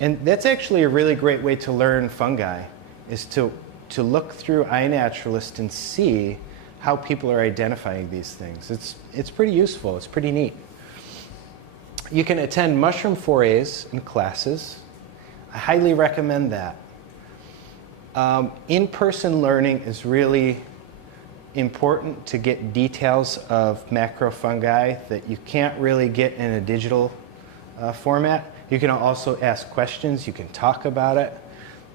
And that's actually a really great way to learn fungi, is to look through iNaturalist and see how people are identifying these things. It's pretty useful. It's pretty neat. You can attend mushroom forays and classes. I highly recommend that. In-person learning is really important to get details of macrofungi that you can't really get in a digital format. You can also ask questions. You can talk about it.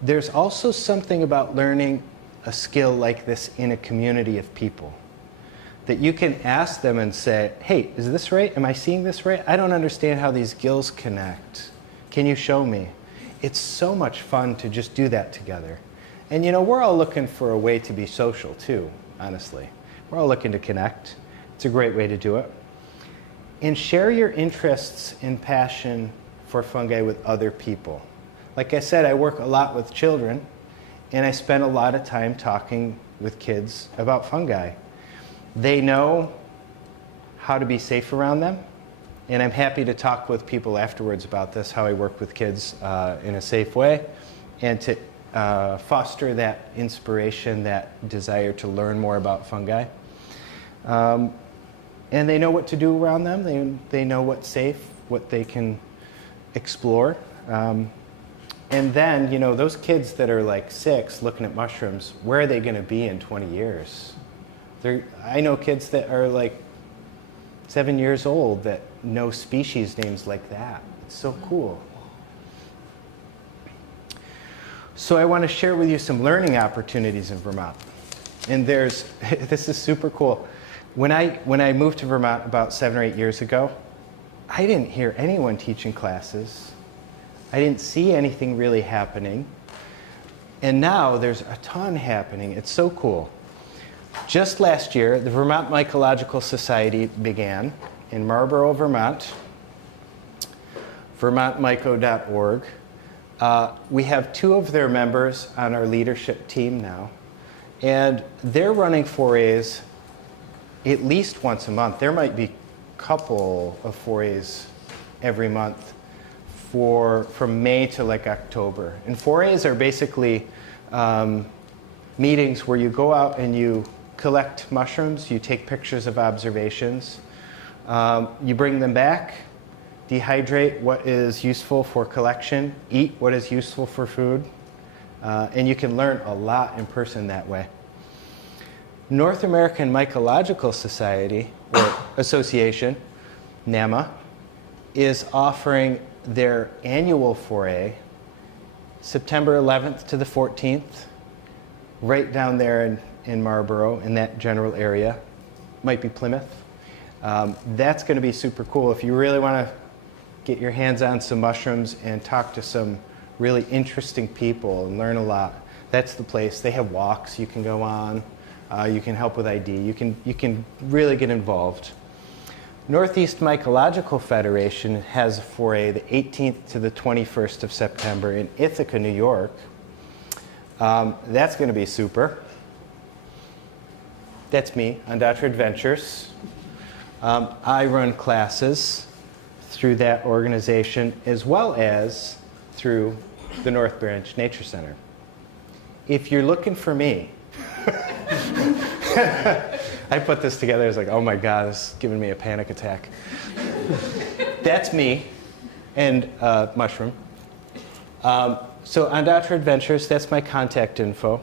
There's also something about learning a skill like this in a community of people, that you can ask them and say, hey, is this right? Am I seeing this right? I don't understand how these gills connect. Can you show me? It's so much fun to just do that together. And we're all looking for a way to be social too, honestly. We're all looking to connect. It's a great way to do it. And share your interests and passion for fungi with other people. Like I said, I work a lot with children, and I spend a lot of time talking with kids about fungi. They know how to be safe around them, and I'm happy to talk with people afterwards about this, how I work with kids in a safe way, and to foster that inspiration, that desire to learn more about fungi. And they know what to do around them. They know what's safe, what they can explore. And then, those kids that are 6 looking at mushrooms, where are they going to be in 20 years? I know kids that are 7 years old that know species names like that. It's so cool. So I want to share with you some learning opportunities in Vermont. And this is super cool. When I moved to Vermont about 7 or 8 years ago, I didn't hear anyone teaching classes. I didn't see anything really happening. And now there's a ton happening. It's so cool. Just last year, the Vermont Mycological Society began in Marlborough, Vermont, vermontmyco.org. We have 2 of their members on our leadership team now, and they're running forays at least once a month. There might be a couple of forays every month from May to like October. And forays are basically meetings where you go out and you collect mushrooms, you take pictures of observations, you bring them back, dehydrate what is useful for collection, eat what is useful for food, and you can learn a lot in person that way. North American Mycological Society, or Association, NAMA, is offering their annual foray September 11th to the 14th, right down there in Marlborough, in that general area. Might be Plymouth. That's going to be super cool. If you really want to get your hands on some mushrooms and talk to some really interesting people and learn a lot, that's the place. They have walks you can go on. You can help with ID. You can really get involved. Northeast Mycological Federation has a foray the 18th to the 21st of September in Ithaca, New York. That's going to be super. That's me on Dr. Adventures. I run classes through that organization as well as through the North Branch Nature Center. If you're looking for me, I put this together, I was like, oh my God, this is giving me a panic attack. That's me and Mushroom. So on Dr. Adventures, that's my contact info.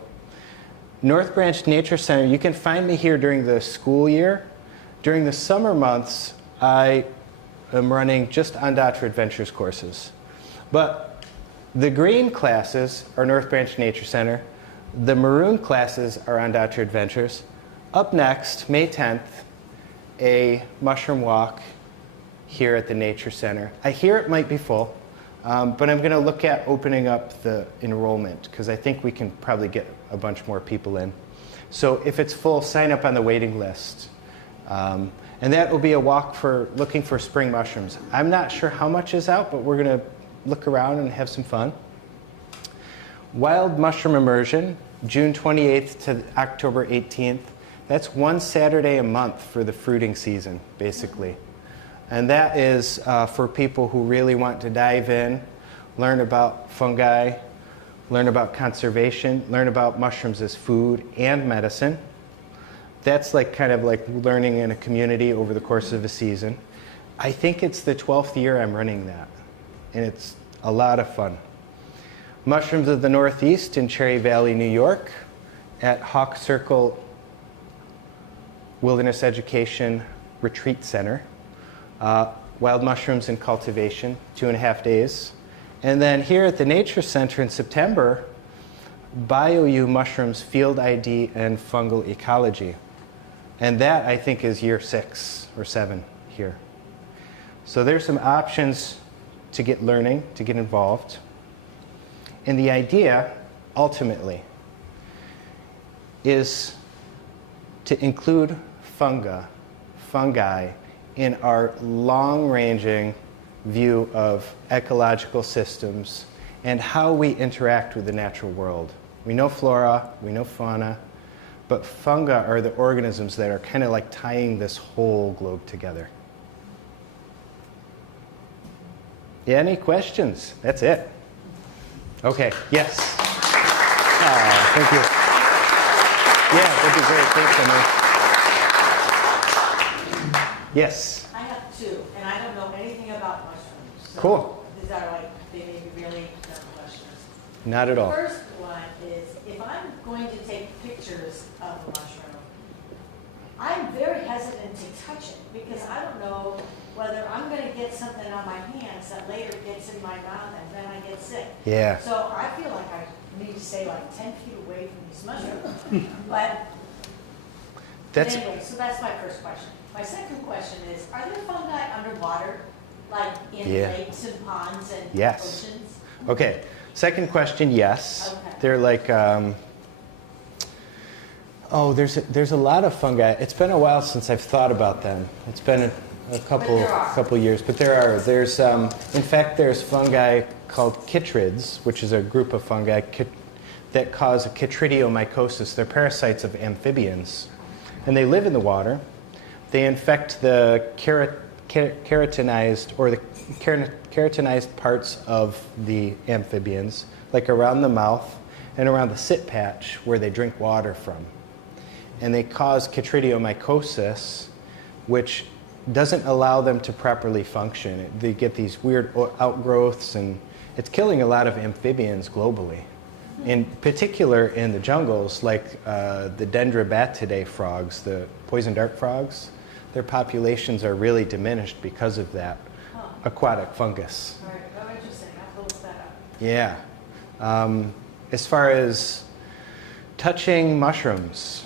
North Branch Nature Center, you can find me here during the school year. During the summer months, I am running just on Dr. Adventures courses. But the green classes are North Branch Nature Center. The maroon classes are on Dr. Adventures. Up next, May 10th, a mushroom walk here at the Nature Center. I hear it might be full, but I'm going to look at opening up the enrollment because I think we can probably get a bunch more people in. So if it's full, sign up on the waiting list. And that will be a walk for looking for spring mushrooms. I'm not sure how much is out, but we're going to look around and have some fun. Wild Mushroom Immersion, June 28th to October 18th. That's one Saturday a month for the fruiting season, basically. And that is for people who really want to dive in, learn about fungi, learn about conservation, learn about mushrooms as food and medicine. That's like kind of like learning in a community over the course of a season. I think it's the 12th year I'm running that, and it's a lot of fun. Mushrooms of the Northeast in Cherry Valley, New York, at Hawk Circle Wilderness Education Retreat Center. Wild mushrooms in cultivation, 2.5 days. And then here at the Nature Center in September, BioU mushrooms, field ID, and fungal ecology. And that, I think, is year 6 or 7 here. So there's some options to get learning, to get involved. And the idea, ultimately, is to include fungi in our long-ranging view of ecological systems and how we interact with the natural world. We know flora, we know fauna, but fungi are the organisms that are kind of like tying this whole globe together. Yeah, any questions? That's it. Okay, yes. Thank you. Yeah, that'd be great. Thanks, Emily. Yes. I have 2, and I don't know anything about mushrooms. So Cool. These are like, they may be really dumb questions. Not at all. The first one is, if I'm going to take pictures of a mushroom, I'm very hesitant to touch it because I don't know whether I'm going to get something on my hands that later gets in my mouth and then I get sick. Yeah. So I feel like I need to stay like 10 feet away from these mushrooms. But anyway, so that's my first question. My second question is, are there fungi underwater, like in lakes and ponds and oceans? Okay. Second question, yes. Okay. They're like, there's a lot of fungi. It's been a while since I've thought about them. It's been a couple years, but there are. There's, in fact, there's fungi called chytrids, which is a group of fungi that cause a chytridiomycosis. They're parasites of amphibians, and they live in the water. They infect the keratinized or the keratinized parts of the amphibians, like around the mouth and around the sit patch where they drink water from. And they cause chytridiomycosis, which doesn't allow them to properly function. They get these weird outgrowths, and it's killing a lot of amphibians globally. In particular in the jungles, like the Dendrobatidae frogs, the poison dart frogs, their populations are really diminished because of that aquatic fungus. All right, oh, interesting, I have to look that up. Yeah. As far as touching mushrooms,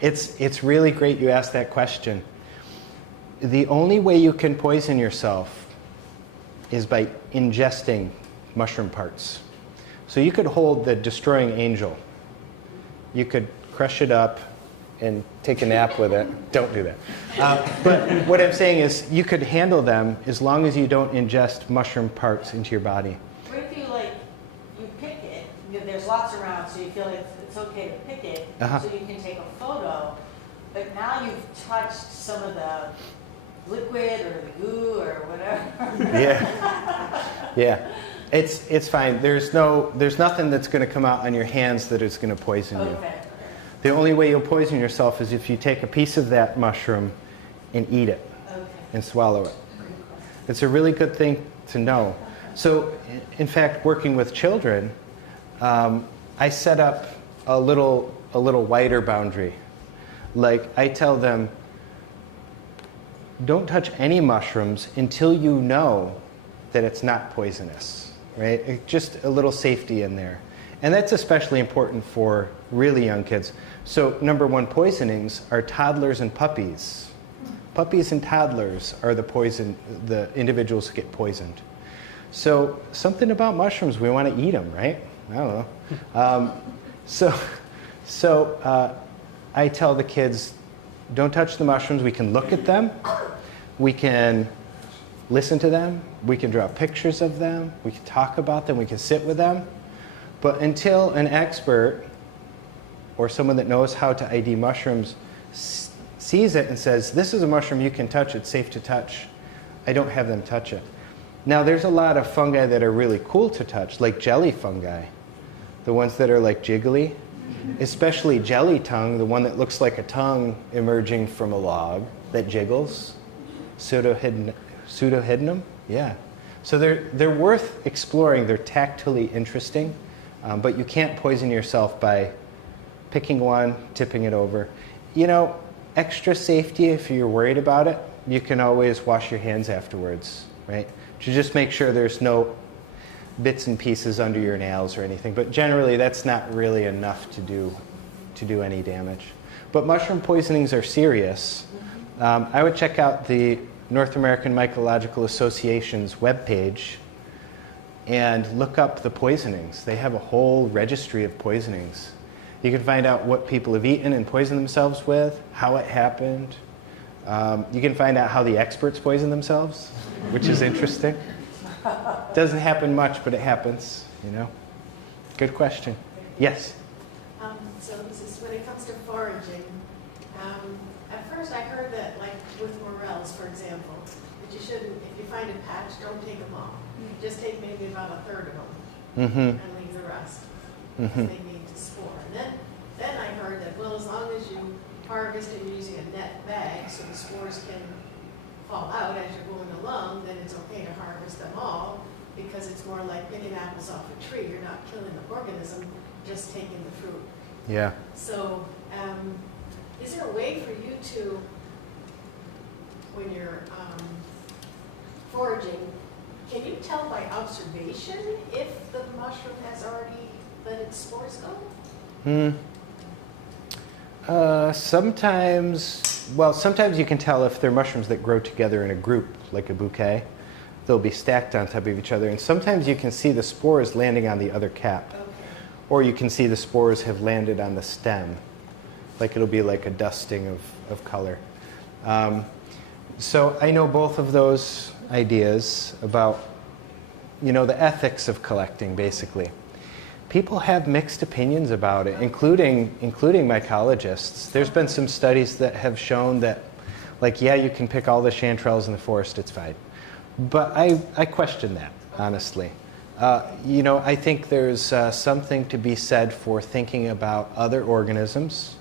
it's really great you asked that question. The only way you can poison yourself is by ingesting mushroom parts. So you could hold the destroying angel. You could crush it up and take a nap with it. Don't do that. But what I'm saying is you could handle them as long as you don't ingest mushroom parts into your body. What if you you pick it, there's lots around, so you feel like it's okay to pick it, Uh-huh. so you can take a photo, but now you've touched some of the liquid or the goo or whatever. Yeah. Yeah. It's fine. There's nothing that's going to come out on your hands that is going to poison you. Okay. The only way you'll poison yourself is if you take a piece of that mushroom and eat it Okay. and swallow it. It's a really good thing to know. So, in fact, working with children, I set up a little wider boundary. Like, I tell them, don't touch any mushrooms until you know that it's not poisonous, right? Just a little safety in there. And that's especially important for really young kids. So number one poisonings are toddlers and puppies. Puppies and toddlers are the individuals who get poisoned. So something about mushrooms, we want to eat them, right? I don't know. So I tell the kids, don't touch the mushrooms. We can look at them. We can listen to them. We can draw pictures of them. We can talk about them. We can sit with them. But until an expert or someone that knows how to ID mushrooms sees it and says, this is a mushroom you can touch, it's safe to touch, I don't have them touch it. Now, there's a lot of fungi that are really cool to touch, like jelly fungi, the ones that are like jiggly, especially jelly tongue, the one that looks like a tongue emerging from a log that jiggles, pseudohydnum, yeah. So they're worth exploring. They're tactily interesting, but you can't poison yourself by picking one, tipping it over. You know, extra safety, if you're worried about it, you can always wash your hands afterwards, right? To just make sure there's no bits and pieces under your nails or anything. But generally, that's not really enough to do any damage. But mushroom poisonings are serious. I would check out the North American Mycological Association's webpage and look up the poisonings. They have a whole registry of poisonings. You can find out what people have eaten and poisoned themselves with, how it happened. You can find out how the experts poison themselves, which is interesting. Doesn't happen much, but it happens, you know. Good question. Yes? So this is when it comes to foraging. At first I heard that, like with morels, for example, that you shouldn't, if you find a patch, don't take them all. Just take maybe about a third of them and leave the rest. Because they need to spore. And then I heard that, well, as long as you harvest and you're using a net bag so the spores can fall out as you're going along, then it's okay to harvest them all because it's more like picking apples off a tree. You're not killing the organism, just taking the fruit. Yeah. So, is there a way for you to, when you're foraging, can you tell by observation if the mushroom has already let its spores go? Sometimes you can tell if they're mushrooms that grow together in a group, like a bouquet. They'll be stacked on top of each other. And sometimes you can see the spores landing on the other cap. Okay. Or you can see the spores have landed on the stem. Like it'll be like a dusting of color. So I know both of those ideas about, you know, the ethics of collecting, basically. People have mixed opinions about it, including mycologists. There's been some studies that have shown that Like, yeah, you can pick all the chanterelles in the forest, it's fine. But I question that, honestly. You know, I think there's something to be said for thinking about other organisms,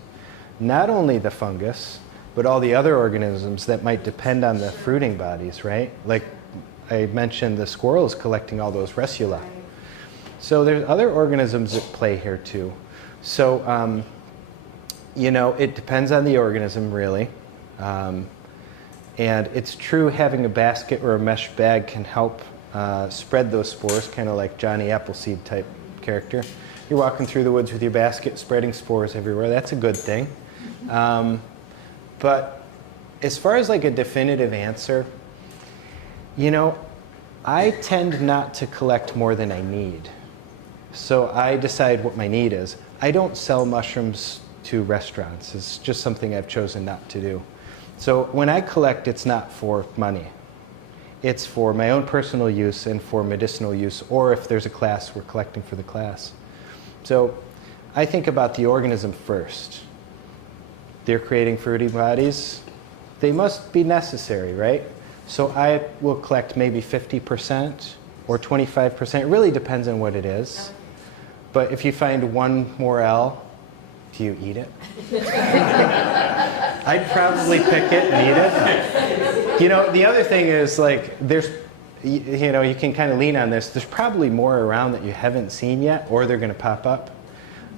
not only the fungus, but all the other organisms that might depend on the fruiting bodies, right? Like I mentioned, the squirrels collecting all those resula. So there's other organisms at play here too. So, you know, it depends on the organism, really. And it's true having a basket or a mesh bag can help spread those spores, kind of like Johnny Appleseed type character. You're walking through the woods with your basket, spreading spores everywhere. That's a good thing. But as far as like a definitive answer, you know, I tend not to collect more than I need. So I decide what my need is. I don't sell mushrooms to restaurants. It's just something I've chosen not to do. So when I collect, it's not for money. It's for my own personal use and for medicinal use, or if there's a class, we're collecting for the class. So I think about the organism first. They're creating fruity bodies. They must be necessary, right? So I will collect maybe 50% or 25%. It really depends on what it is. But if you find one morel, do you eat it? I'd probably pick it and eat it. You know, the other thing is, like, there's, you know, you can kind of lean on this. There's probably more around that you haven't seen yet, or they're going to pop up.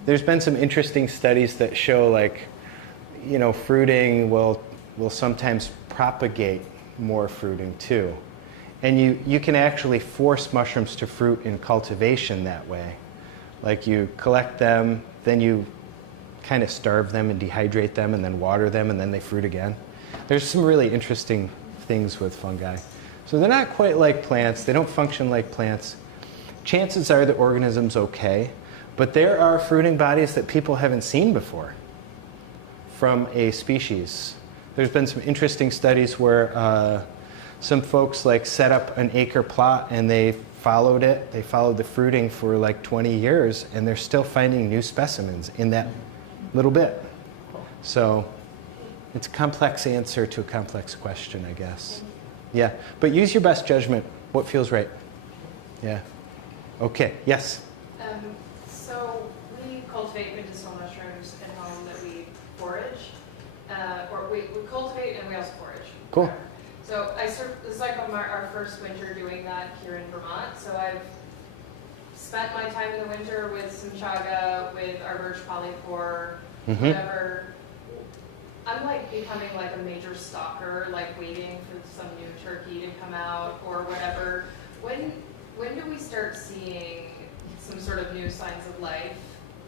There's been some interesting studies that show, like, you know, fruiting will sometimes propagate more fruiting too. And you can actually force mushrooms to fruit in cultivation that way. Like, you collect them, then you kind of starve them and dehydrate them and then water them and then they fruit again. There's some really interesting things with fungi. So they're not quite like plants. They don't function like plants. Chances are the organism's okay, but there are fruiting bodies that people haven't seen before from a species. There's been some interesting studies where some folks like set up an acre plot and they followed it. They followed the fruiting for like 20 years and they're still finding new specimens in that little bit. So it's a complex answer to a complex question, I guess. Yeah, but use your best judgment. What feels right? Yeah. Okay, yes? So we cultivate medicinal mushrooms at home that we forage. Or we cultivate and we also forage. Cool. So this is like our first winter doing that here in Vermont. So I've spent my time in the winter with some chaga, with our birch polypore, whatever. I'm like becoming like a major stalker, like waiting for some new turkey to come out or whatever. When do we start seeing some sort of new signs of life?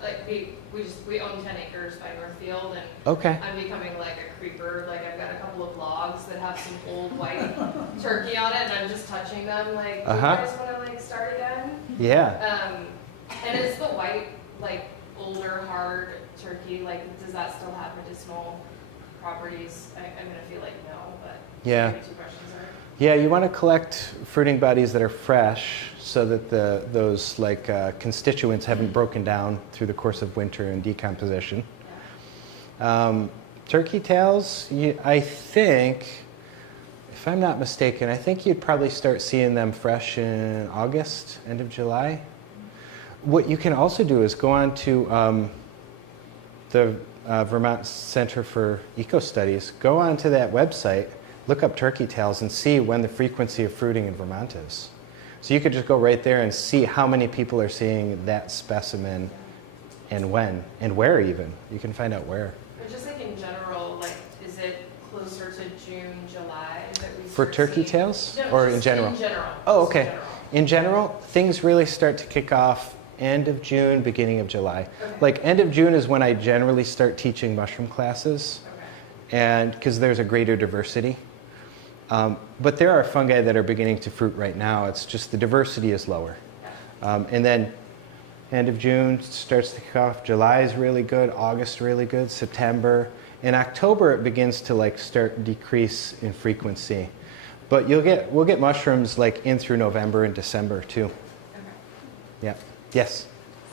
Like we own 10 acres by Northfield, and okay. I'm becoming like a creeper. Like I've got a couple of logs that have some old white turkey on it, and I'm just touching them. Like, do you guys want to like start again? Yeah. And is the white like older hard turkey, like does that still have medicinal properties? I'm gonna feel like no, but yeah. maybe two questions are. Yeah, you want to collect fruiting bodies that are fresh so that those like constituents haven't broken down through the course of winter and decomposition. Turkey tails, I think, if I'm not mistaken, I think you'd probably start seeing them fresh in August, end of July. What you can also do is go on to the Vermont Center for Eco Studies. Go onto that website, look up turkey tails, and see when the frequency of fruiting in Vermont is. So you could just go right there and see how many people are seeing that specimen and when, and where even. You can find out where. But just like in general, like is it closer to June, July that we For start turkey seeing... tails? No, Or just in general? In general. Oh, Just in okay. general. In general, things really start to kick off end of June, beginning of July. Okay. Like end of June is when I generally start teaching mushroom classes, Okay. and because there's a greater diversity. But there are fungi that are beginning to fruit right now. It's just the diversity is lower. And then end of June starts to kick off. July is really good. August really good. September. In October it begins to like start decrease in frequency. But we'll get mushrooms like in through November and December too. Okay. Yeah. Yes.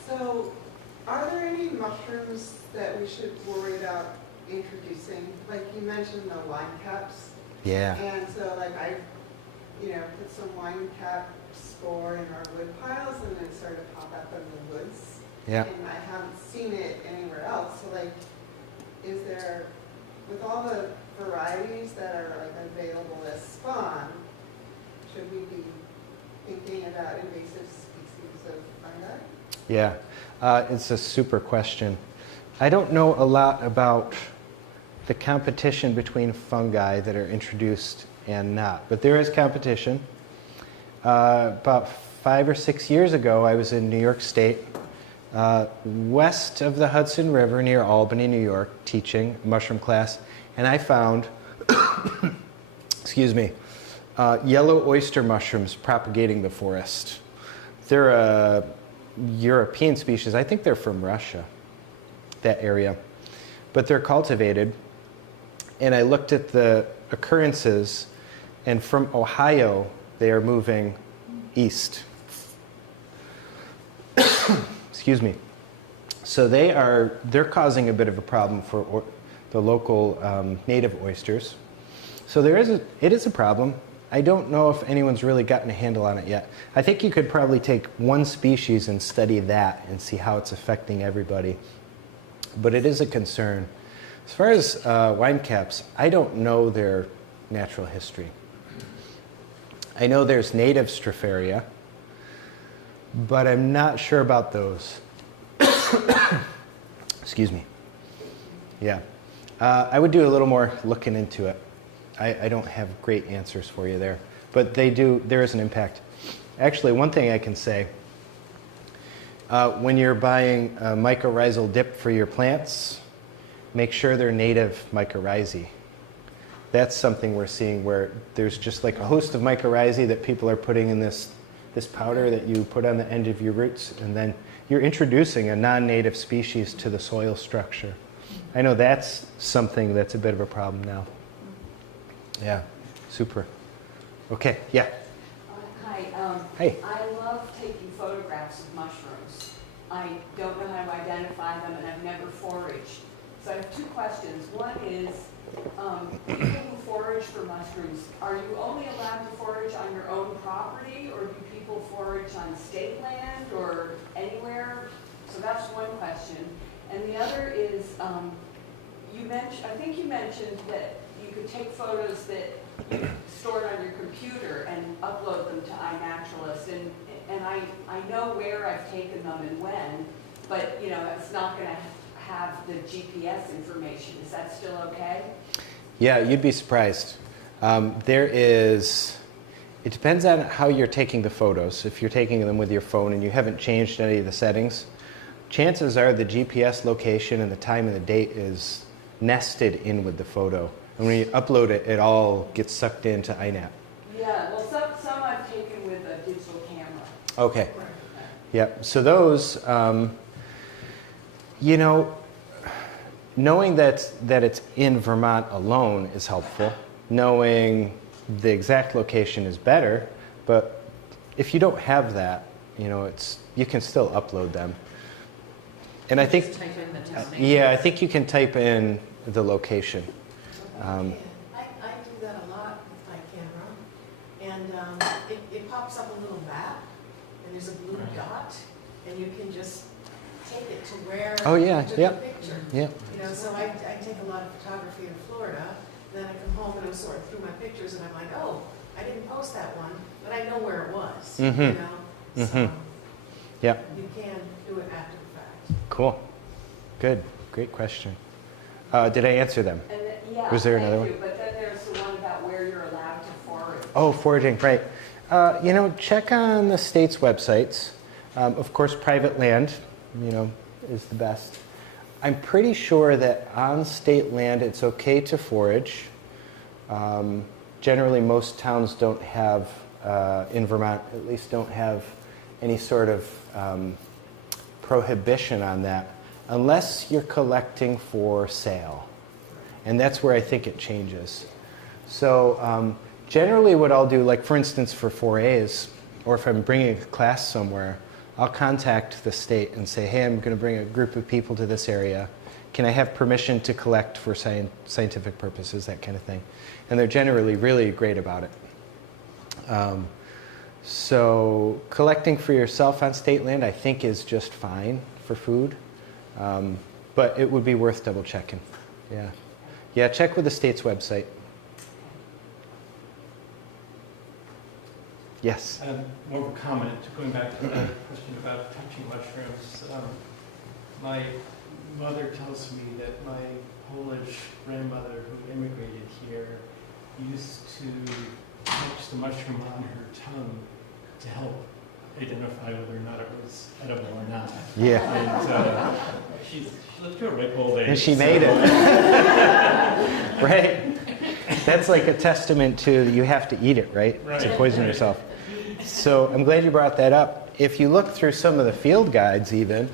So, are there any mushrooms that we should worry about introducing? like you mentioned the wine caps. Yeah. And so like I, put some wine cap spore in our wood piles and it started to pop up in the woods. Yeah. And I haven't seen it anywhere else. So like, is there, with all the varieties that are like available as spawn, should we be thinking about invasive species of fungi? Yeah, it's a super question. I don't know a lot about the competition between fungi that are introduced and not, but there is competition. About 5 or 6 years ago, I was in New York State, west of the Hudson River near Albany, New York, teaching a mushroom class, and I found, excuse me, yellow oyster mushrooms propagating the forest. They're a European species. I think they're from Russia, that area. But they're cultivated. And I looked at the occurrences, and from Ohio, they are moving east. Excuse me. So they're causing a bit of a problem for the local native oysters. So it is a problem. I don't know if anyone's really gotten a handle on it yet. I think you could probably take one species and study that and see how it's affecting everybody. But it is a concern. As far as wine caps, I don't know their natural history. I know there's native Stropharia, but I'm not sure about those. Excuse me. Yeah. I would do a little more looking into it. I don't have great answers for you there, but there is an impact. Actually, one thing I can say, when you're buying a mycorrhizal dip for your plants, make sure they're native mycorrhizae. That's something we're seeing where there's just like a host of mycorrhizae that people are putting in this powder that you put on the end of your roots, and then you're introducing a non-native species to the soil structure. I know that's something that's a bit of a problem now. Yeah, super. Okay, yeah. Hi. Hey. I love taking photographs of mushrooms. I don't know how to identify them, and I've never foraged. So I have two questions. One is, people who forage for mushrooms, are you only allowed to forage on your own property, or do people forage on state land or anywhere? So that's one question. And the other is, I think you mentioned that you could take photos that you stored on your computer and upload them to iNaturalist, and I know where I've taken them and when, but it's not going to have the GPS information. Is that still okay? Yeah, you'd be surprised. It depends on how you're taking the photos. If you're taking them with your phone and you haven't changed any of the settings, chances are the GPS location and the time and the date is nested in with the photo. And when you upload it, it all gets sucked into iNat. Yeah, well, some I've taken with a digital camera. Okay. Yep. So those, knowing that it's in Vermont alone is helpful. Knowing the exact location is better, but if you don't have that, you can still upload them. And I think, I think you can type in the location. I do that a lot with my camera, and it pops up a little map, and there's a blue dot, and you can just take it to where you took the picture. Yeah. So I take a lot of photography in Florida, then I come home and I'm sorting through my pictures, and I'm like, oh, I didn't post that one, but I know where it was. Mm-hmm. So Yeah. you can do it after the fact. Cool. Good. Great question. Did I answer them? And yeah, Was there another thank one? you. But then there's the one about where you're allowed to forage. Oh, foraging, right. Check on the state's websites. Of course, private land, is the best. I'm pretty sure that on state land it's okay to forage. Generally, most towns don't have, in Vermont at least, don't have any sort of prohibition on that, unless you're collecting for sale. And that's where I think it changes. So generally what I'll do, like for instance for 4As, or if I'm bringing a class somewhere, I'll contact the state and say, hey, I'm going to bring a group of people to this area. can I have permission to collect for scientific purposes, that kind of thing. And they're generally really great about it. So collecting for yourself on state land, I think, is just fine for food. But it would be worth double checking. Yeah. Yeah, check with the state's website. Yes? More of a comment, going back to that question about touching mushrooms. My mother tells me that my Polish grandmother who immigrated here used to touch the mushroom on her tongue to help identify whether or not it was edible or not. Yeah. And she lived to a ripe old age. And she made it. Right? That's like a testament to you have to eat it, right? To poison yourself. So I'm glad you brought that up. If you look through some of the field guides even,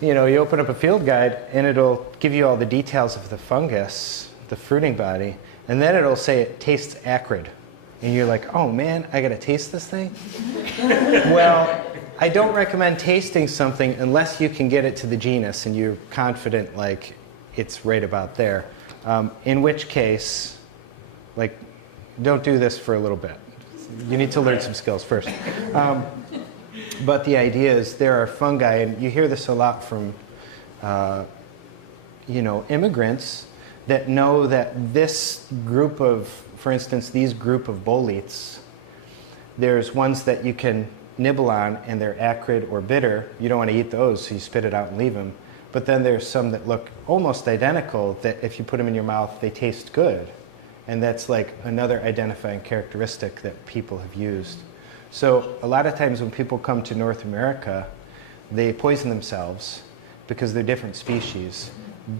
you open up a field guide and it'll give you all the details of the fungus, the fruiting body, and then it'll say it tastes acrid. And you're like, oh man, I gotta taste this thing? Well, I don't recommend tasting something unless you can get it to the genus and you're confident like it's right about there. In which case, like, don't do this for a little bit. You need to learn some skills first. But the idea is there are fungi, and you hear this a lot from, immigrants that know that this group of, for instance, these group of boletes, there's ones that you can nibble on and they're acrid or bitter. You don't want to eat those, so you spit it out and leave them. But then there's some that look almost identical that if you put them in your mouth, they taste good. And that's like another identifying characteristic that people have used. So a lot of times when people come to North America, they poison themselves because they're different species,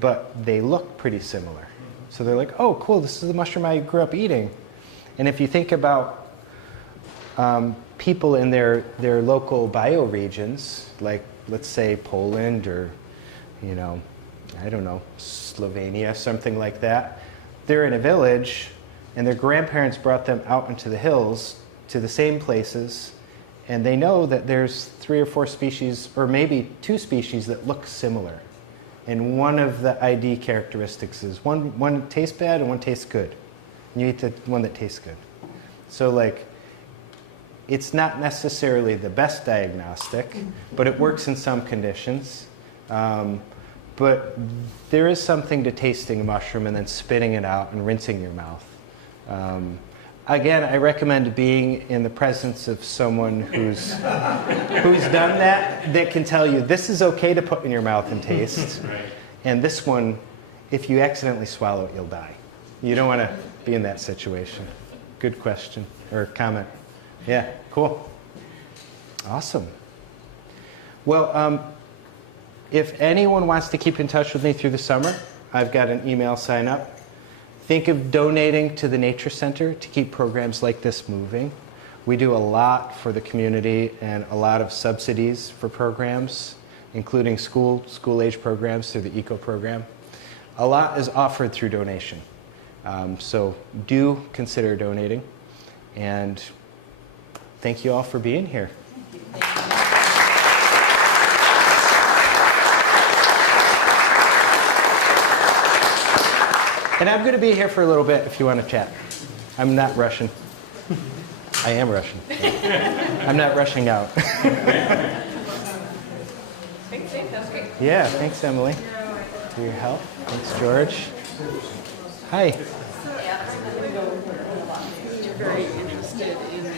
but they look pretty similar. So they're like, oh, cool, this is the mushroom I grew up eating. And if you think about people in their local bioregions, like let's say Poland or, I don't know, Slovenia, something like that, they're in a village and their grandparents brought them out into the hills to the same places, and they know that there's 3 or 4 species, or maybe 2 species that look similar. And one of the ID characteristics is one tastes bad and one tastes good. And you eat the one that tastes good. So like, it's not necessarily the best diagnostic, but it works in some conditions. But there is something to tasting a mushroom and then spitting it out and rinsing your mouth. Again, I recommend being in the presence of someone who's done that can tell you this is okay to put in your mouth and taste. Right. And this one, if you accidentally swallow it, you'll die. You don't want to be in that situation. Good question or comment. Yeah, cool. Awesome. Well, if anyone wants to keep in touch with me through the summer, I've got an email sign up. Think of donating to the Nature Center to keep programs like this moving. We do a lot for the community and a lot of subsidies for programs, including school-age programs through the ECO program. A lot is offered through donation. So do consider donating. And thank you all for being here. And I'm going to be here for a little bit if you want to chat. I'm not rushing. I am rushing. I'm not rushing out. Thanks, Dave. That was great. Yeah, thanks, Emily, for your help. Thanks, George. Hi. You're very interested in